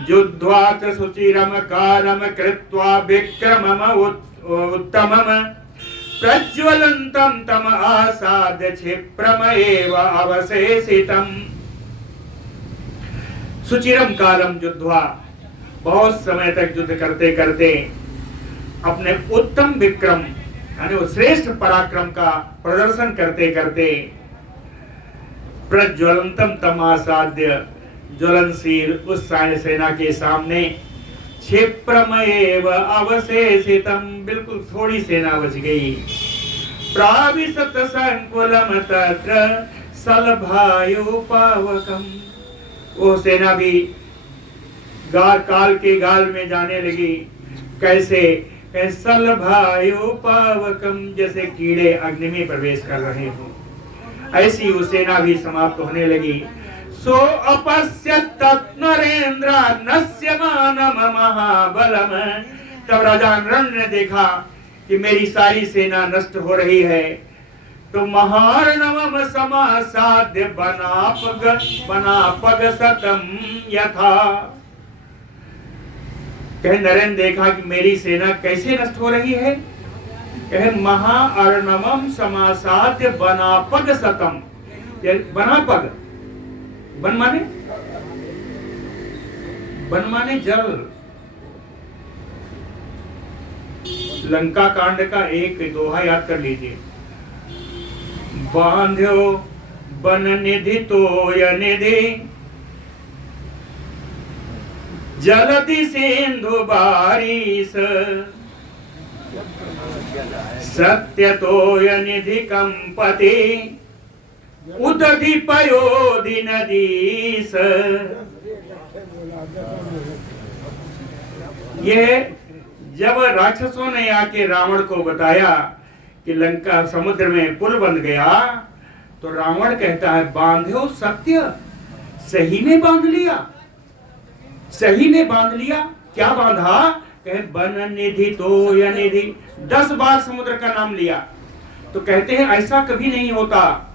युद्ध्वा च सुचिरम कालम कृत्वा विक्रमम उत्तमम प्रज्वलंतम तम आसाद्य क्षिप्रमेव अवशेषितम। सुचिरम कालम युद्ध्वा, बहुत समय तक युद्ध करते करते अपने उत्तम विक्रम यानी वो श्रेष्ठ पराक्रम का प्रदर्शन करते करते, प्रज्वलंतम तमासाद्य, ज्वलनशील उस सेना के सामने, क्षिप्रमेव अवशेषितम, बिल्कुल थोड़ी सेना बच गई। प्राविशत संकुलम तत्र सलभायुपावकम, वो सेना भी काल के गाल में जाने लगी। कैसे? सलभायुपावकम, जैसे कीड़े अग्नि में प्रवेश कर रहे हो, ऐसी वो सेना भी समाप्त होने लगी। सो अपश्यत नरेंद्र नस्यमानम महाबलम, तब राजा अनरण्य ने देखा कि मेरी सारी सेना नष्ट हो रही है, तो महार्णवम समासाद्य बनापग सतम यथा। कहे नरेंद्र देखा कि मेरी सेना कैसे नष्ट हो रही है। कहे महाअर्णवम समासाद्य बनापग सतम, बनापग, बन माने जल। लंका कांड का एक दोहा याद कर लीजिए। बांध्यो बन निधि तोय निधि, जलधि सिंधु बारिश, सत्य तोय निधि कंपति, उदधि पयोधि नदीस। ये जब राक्षसों ने आके रावण को बताया कि लंका समुद्र में पुल बन गया, तो रावण कहता है बांध्यो सत्य, सही में बांध लिया, सही में बांध लिया। क्या बांधा? कहे बन निधि तो या निधि, 10 बार समुद्र का नाम लिया। तो कहते हैं ऐसा कभी नहीं होता।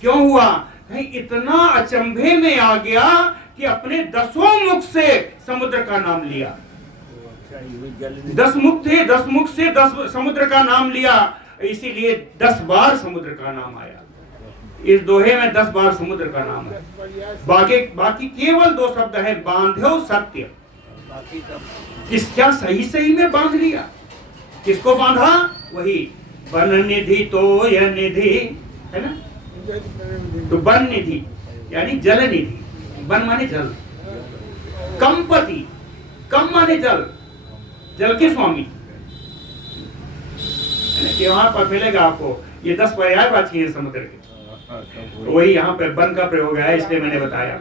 क्यों हुआ? इतना अचंभे में आ गया कि अपने 10 मुख से समुद्र का नाम लिया। 10 मुख थे, 10 मुख से 10 समुद्र का नाम लिया, इसीलिए 10 बार समुद्र का नाम आया। इस दोहे में 10 बार समुद्र का नाम है। बाकी केवल 2 शब्द है, बांध्यो सत्य। किस क्या सही सही में बांध लिया। किसको बांधा? वही वन निधि तो यह निधि है ना, तो वन निधि यानी जल निधि, वन माने जल, कंपति, कम माने जल, जल के स्वामी, कि वहां पर मिलेगा आपको ये 10 पर्यायवाची है समुद्र के, तो वही यहाँ पे वन का प्रयोग है, इसलिए मैंने बताया।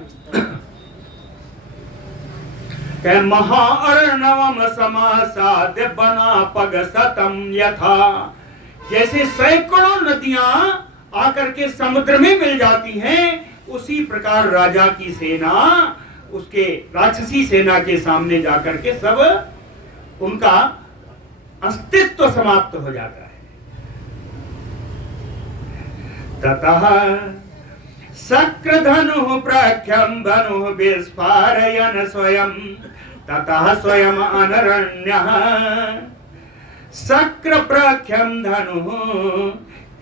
महाअर्णवम समासाद्य बना पग सतम यथा, जैसे सैकड़ों नदियां आकर के समुद्र में मिल जाती हैं, उसी प्रकार राजा की सेना उसके राक्षसी सेना के सामने जाकर के सब उनका अस्तित्व समाप्त हो जाता है। ततः शक्रधनुः प्रख्यं धनुः विस्फारयन् स्वयं, ततः स्वयं अनरण्यः शक्र प्रख्यं धनुः,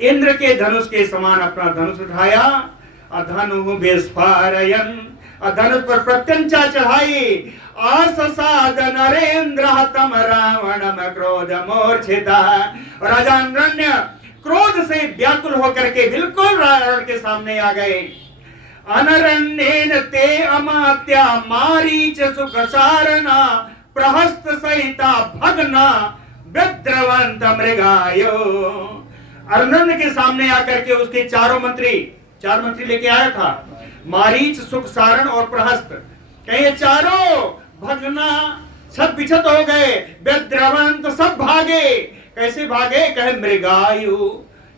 इंद्र के धनुष के समान अपना धनुष उठाया, धनुः विस्फारयन्, धनुष पर प्रत्यंचा चढ़ाई, आससाद नरेंद्र तम रावणम क्रोध मूर्छिता, राजा नरण्य क्रोध से व्याकुल होकर के बिल्कुल रावण के सामने आ गए। अनरण्येन ते अमात्या मारीच सुख सारणा प्रहस्त सहिता भगना विद्रवंत मृगायो, अरण्य के सामने आकर के उसके चारों मंत्री, 4 मंत्री लेके आया था, मारीच सुख सारण और प्रहस्त, कहे चारों भगना सब बिछत हो गए, विद्रवंत सब भागे। कैसे भागे? कहे मृगायु,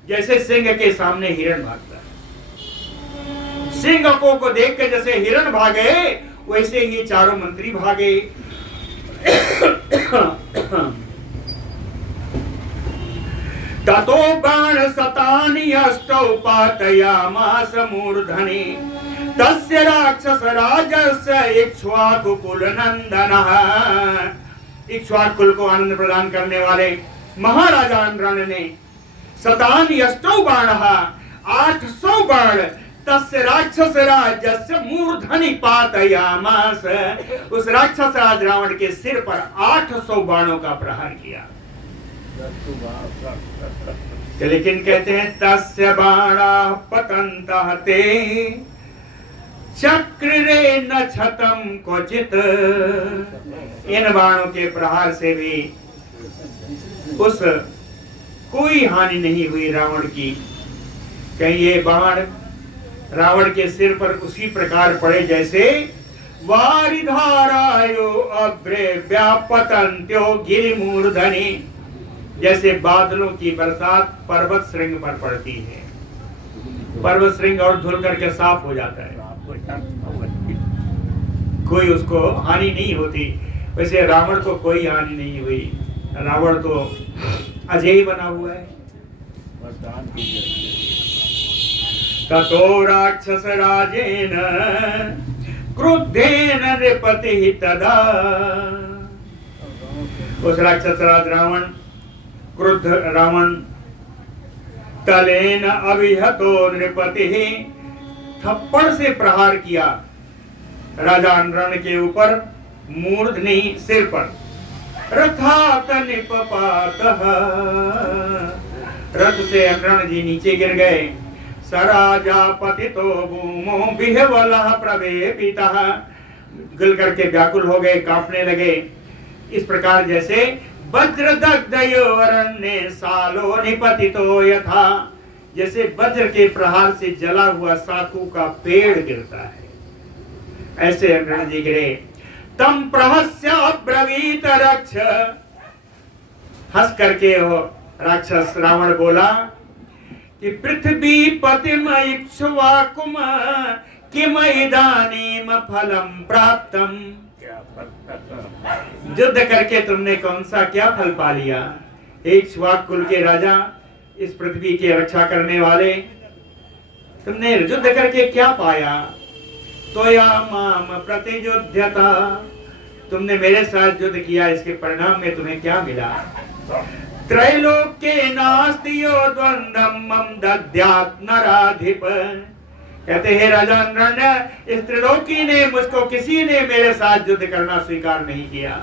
जैसे सिंह के सामने हिरण भागता है, सिंह को देख के जैसे हिरण भागे वैसे ही चारों मंत्री भागे। ततो बाण शतानि अष्टौ पातयामास मूर्धनि, तस्य राक्षस राजस्य इक्ष्वाकुकुल नंदनः, इक्ष्वाकुल को आनंद प्रदान करने वाले महाराजा इंद्र ने शतानि अष्टौ बाणः, 800 बाण, तस्य राक्षस राजस्य मूर्धनि पातयामास, उस राक्षस राज रावण के सिर पर 800 बाणों का प्रहार किया। लेकिन कहते हैं तस्य बाणा पतन्तः ते चक्रे न छतम क्वचित, इन बाणों के प्रहार से भी उस कोई हानि नहीं हुई रावण की। कहीं ये बाण रावण के सिर पर उसी प्रकार पड़े जैसे वारिधारायो अभ्रे व्यापतन्त्यो गिरिमूर्धनि, जैसे बादलों की बरसात पर्वत श्रृंग पर पड़ती है, पर्वत श्रृंग और धुल करके साफ हो जाता है, कोई उसको हानि नहीं होती, वैसे रावण को कोई हानि नहीं हुई। रावण तो अजय ही बना हुआ है। ततो राक्षस राजेन क्रुद्धेन नृपतिः तदा, उस राक्षस राज रावण, क्रुद्ध रावण, तलेन अभिहतो नृपतिः, थप्पड़ से प्रहार किया राजा अनरण के ऊपर, मूर्धनि सिर पर, रथात निपपातः, रथ से अनरण जी नीचे गिर गए। सराजा पतितो भूमो विह्वलः प्रवेपितः, गिर करके व्याकुल हो गए, कांपने लगे। इस प्रकार जैसे वज्रदग्धयो अरण्ये सालो निपतितो यथा, जैसे वज्र के प्रहार से जला हुआ साखू का पेड़ गिरता है, ऐसे अनरण जी गिरे। तम प्रहस्य अब्रवीत रक्ष, हंस करके हो राक्षस रावण बोला कि पृथ्वी पतिम इक्ष्वाकुम किम इदानीम फलम प्राप्तम, युद्ध करके तुमने कौन सा क्या फल पा लिया? इक्ष्वाकुल के राजा, इस पृथ्वी की रक्षा करने वाले, तुमने युद्ध करके क्या पाया? त्वया माम प्रतियुध्यता, तुमने मेरे साथ युद्ध किया, इसके परिणाम में तुम्हें क्या मिला? त्रैलोक्ये नास्ति यो द्वंद्वं मम दद्यात् नराधिप, कहते हैं राजा नरण्य, इस त्रिलोकी ने, मुझको किसी ने मेरे साथ युद्ध करना स्वीकार नहीं किया।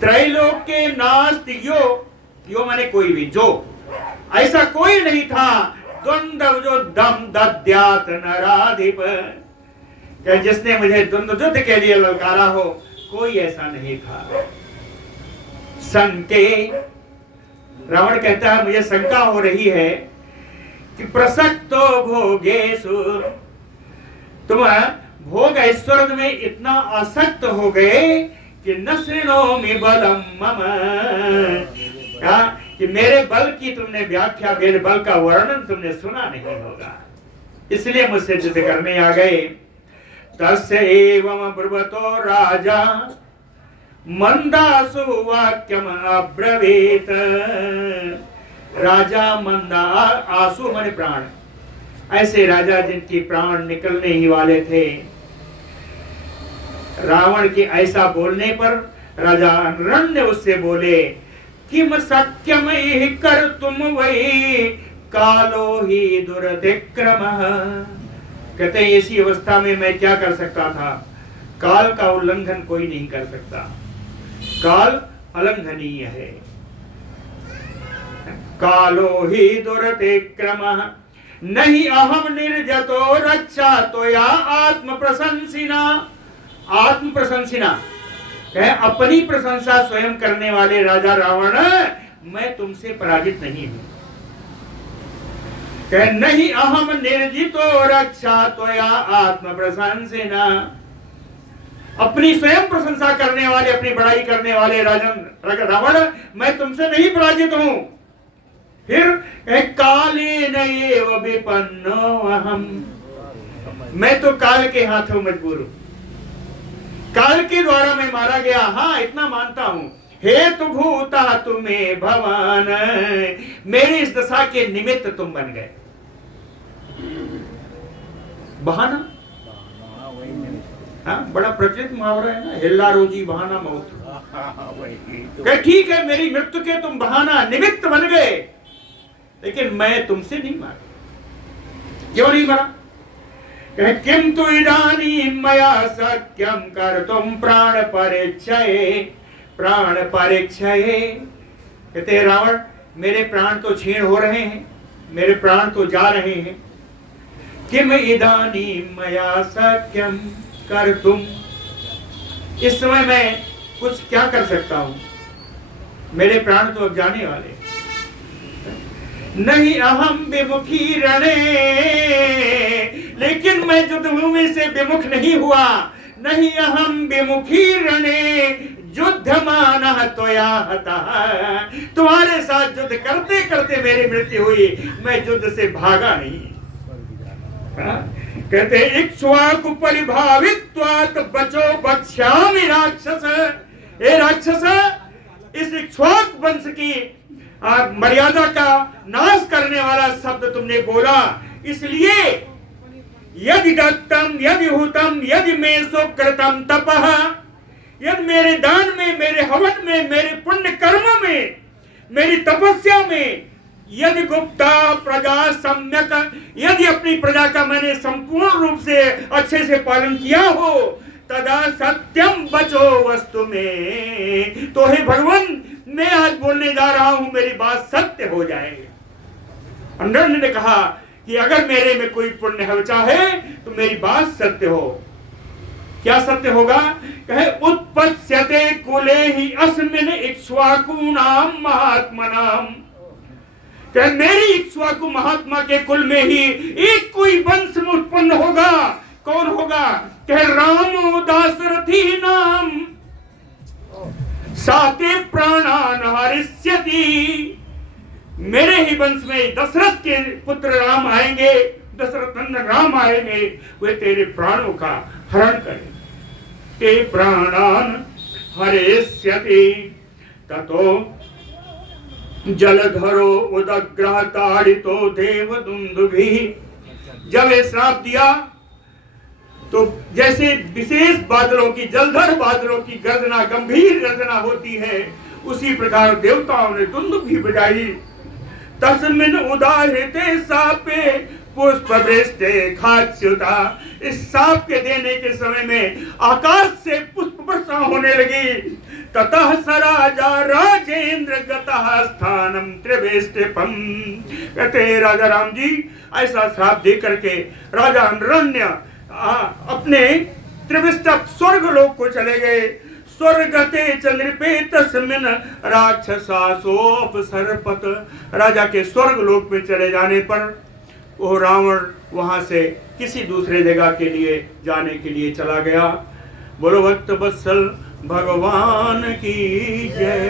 त्रैलोक्ये नास्ति यो, यो माने कोई भी, जो ऐसा कोई नहीं था द्वंद्व जो दम दद्यात नराधिप, जिसने मुझे द्वंद्व युद्ध के लिए ललकारा हो, कोई ऐसा नहीं था। संके, रावण कहता है मुझे शंका हो रही है कि प्रसक्तो भोगेषु, तुम भोग ऐश्वर्य में इतना आसक्त हो गए कि न शृणोमि बलम मम, कि मेरे बल की तुमने व्याख्या, मेरे बल का वर्णन तुमने सुना नहीं होगा, इसलिए मुझसे युद्ध करने आ गए। तस्य एवं ब्रुवतो राजा मंदासु वाक्यम अब्रवीत, राजा मंदा, आंसू माने प्राण, ऐसे राजा जिनकी प्राण निकलने ही वाले थे, रावण के ऐसा बोलने पर राजा रण उससे बोले किम सत्यम कर तुम वही कालो ही दुर्धिक्रम, कहते हैं इसी अवस्था में मैं क्या कर सकता था, काल का उल्लंघन कोई नहीं कर सकता, काल अलंघनीय है। कालो ही दुर्धिक्रम नहीं अहम निर्जतो रक्षा तो या आत्म प्रशंसिना, आत्म प्रशंसिना कहे अपनी प्रशंसा स्वयं करने वाले राजा रावण, मैं तुमसे पराजित नहीं हूं। कहे नहीं अहम निर्जितो रक्षा तो या आत्म प्रशंसिना, अपनी स्वयं प्रशंसा करने वाले, अपनी बड़ाई करने वाले रावण, मैं तुमसे नहीं पराजित हूं। फिर काले नएव विपन्नो अहम, मैं तो काल के हाथों मजबूर हूं, काल के द्वारा मैं मारा गया, हाँ इतना मानता हूं। हेतु भूता तुम्हें भवान, मेरी इस दशा के निमित्त तुम बन गए। बहाना, हाँ बड़ा प्रचलित मुहावरा है ना, हिल्ला रोजी बहाना मौत। ठीक है मेरी मृत्यु के तुम बहाना निमित्त बन गए, लेकिन मैं तुमसे नहीं मारा। क्यों नहीं मारा? किंतु इदानीं मया शक्यं कर्तुं प्राण परिच्छये, प्राण परिच्छये, कहते रावण मेरे प्राण तो छीण हो रहे हैं, मेरे प्राण तो जा रहे हैं। किम इदानीं मया शक्यं कर्तुं, इस समय मैं कुछ क्या कर सकता हूं, मेरे प्राण तो अब जाने वाले। नहीं अहम विमुखी रणे, लेकिन मैं युद्धभूमि से विमुख नहीं हुआ। नहीं अहम विमुखी रणे युद्धमानः त्वया हतः, तुम्हारे साथ युद्ध करते करते मेरी मृत्यु हुई, मैं युद्ध से भागा नहीं। कहते इक्ष्वाकु परिभावित्वात् बचो बक्ष्यामि राक्षस, हे राक्षस इस इक्ष्वाकु वंश की मर्यादा का नाश करने वाला शब्द तुमने बोला, इसलिए यदि दत्तम यदि हुतम यदि मे सुकृतम तपः, यदि मेरे दान में, मेरे हवन में, मेरे पुण्य कर्म में, मेरी तपस्या में, यदि गुप्ता प्रजा सम्यक, यदि अपनी प्रजा का मैंने संपूर्ण रूप से अच्छे से पालन किया हो, तदा सत्यम बचो वस्तु में, तो हे भगवान मैं आज बोलने जा रहा हूं, मेरी बात सत्य हो जाएगी। अंडर ने कहा कि अगर मेरे में कोई पुण्य बचा है तो मेरी बात सत्य हो। क्या सत्य होगा? कहे उत्पत्स्यते कुले ही अस्मिन् इक्ष्वाकूणाम महात्मनाम, कहे मेरी इक्ष्वाकु महात्मा के कुल में ही एक कोई वंश उत्पन्न होगा। कौन होगा? कहे रामो दाशरथी नाम साते प्राणान हरिष्यति, मेरे ही वंश में दशरथ के पुत्र राम आएंगे, दशरथ नंदन राम आएंगे, वे तेरे प्राणों का हरण करेंगे। ते प्राणान हरिष्यति ततो जलधरो उदग्रह ताड़ितो देवदुन्दुभिः, जब ये श्राप दिया तो जैसे विशेष बादलों की, जलधर बादलों की गर्जना, गंभीर गर्जना होती है, उसी प्रकार देवताओं ने दुंदुभी बजाई। तस्मिन् उदाहृते सापे पुष्पवृष्टे खाच्युता, इस साप के देने के समय में आकाश से पुष्प वर्षा होने लगी। ततः स राजा राजेंद्र गतः स्थानम त्रिवेष्टिपम। कहते हैं राजा राम जी ऐसा श्राप दे करके राजा अरण्य अपने त्रिविष्टप स्वर्ग लोक को चले गए। स्वर्गते चंद्रपे तस्मिन राक्षसासोपसर्पत। राजा के स्वर्ग लोक में चले जाने पर वो रावण वहां से किसी दूसरे जगह के लिए जाने के लिए चला गया। बोलो भक्त वत्सल भगवान की जय।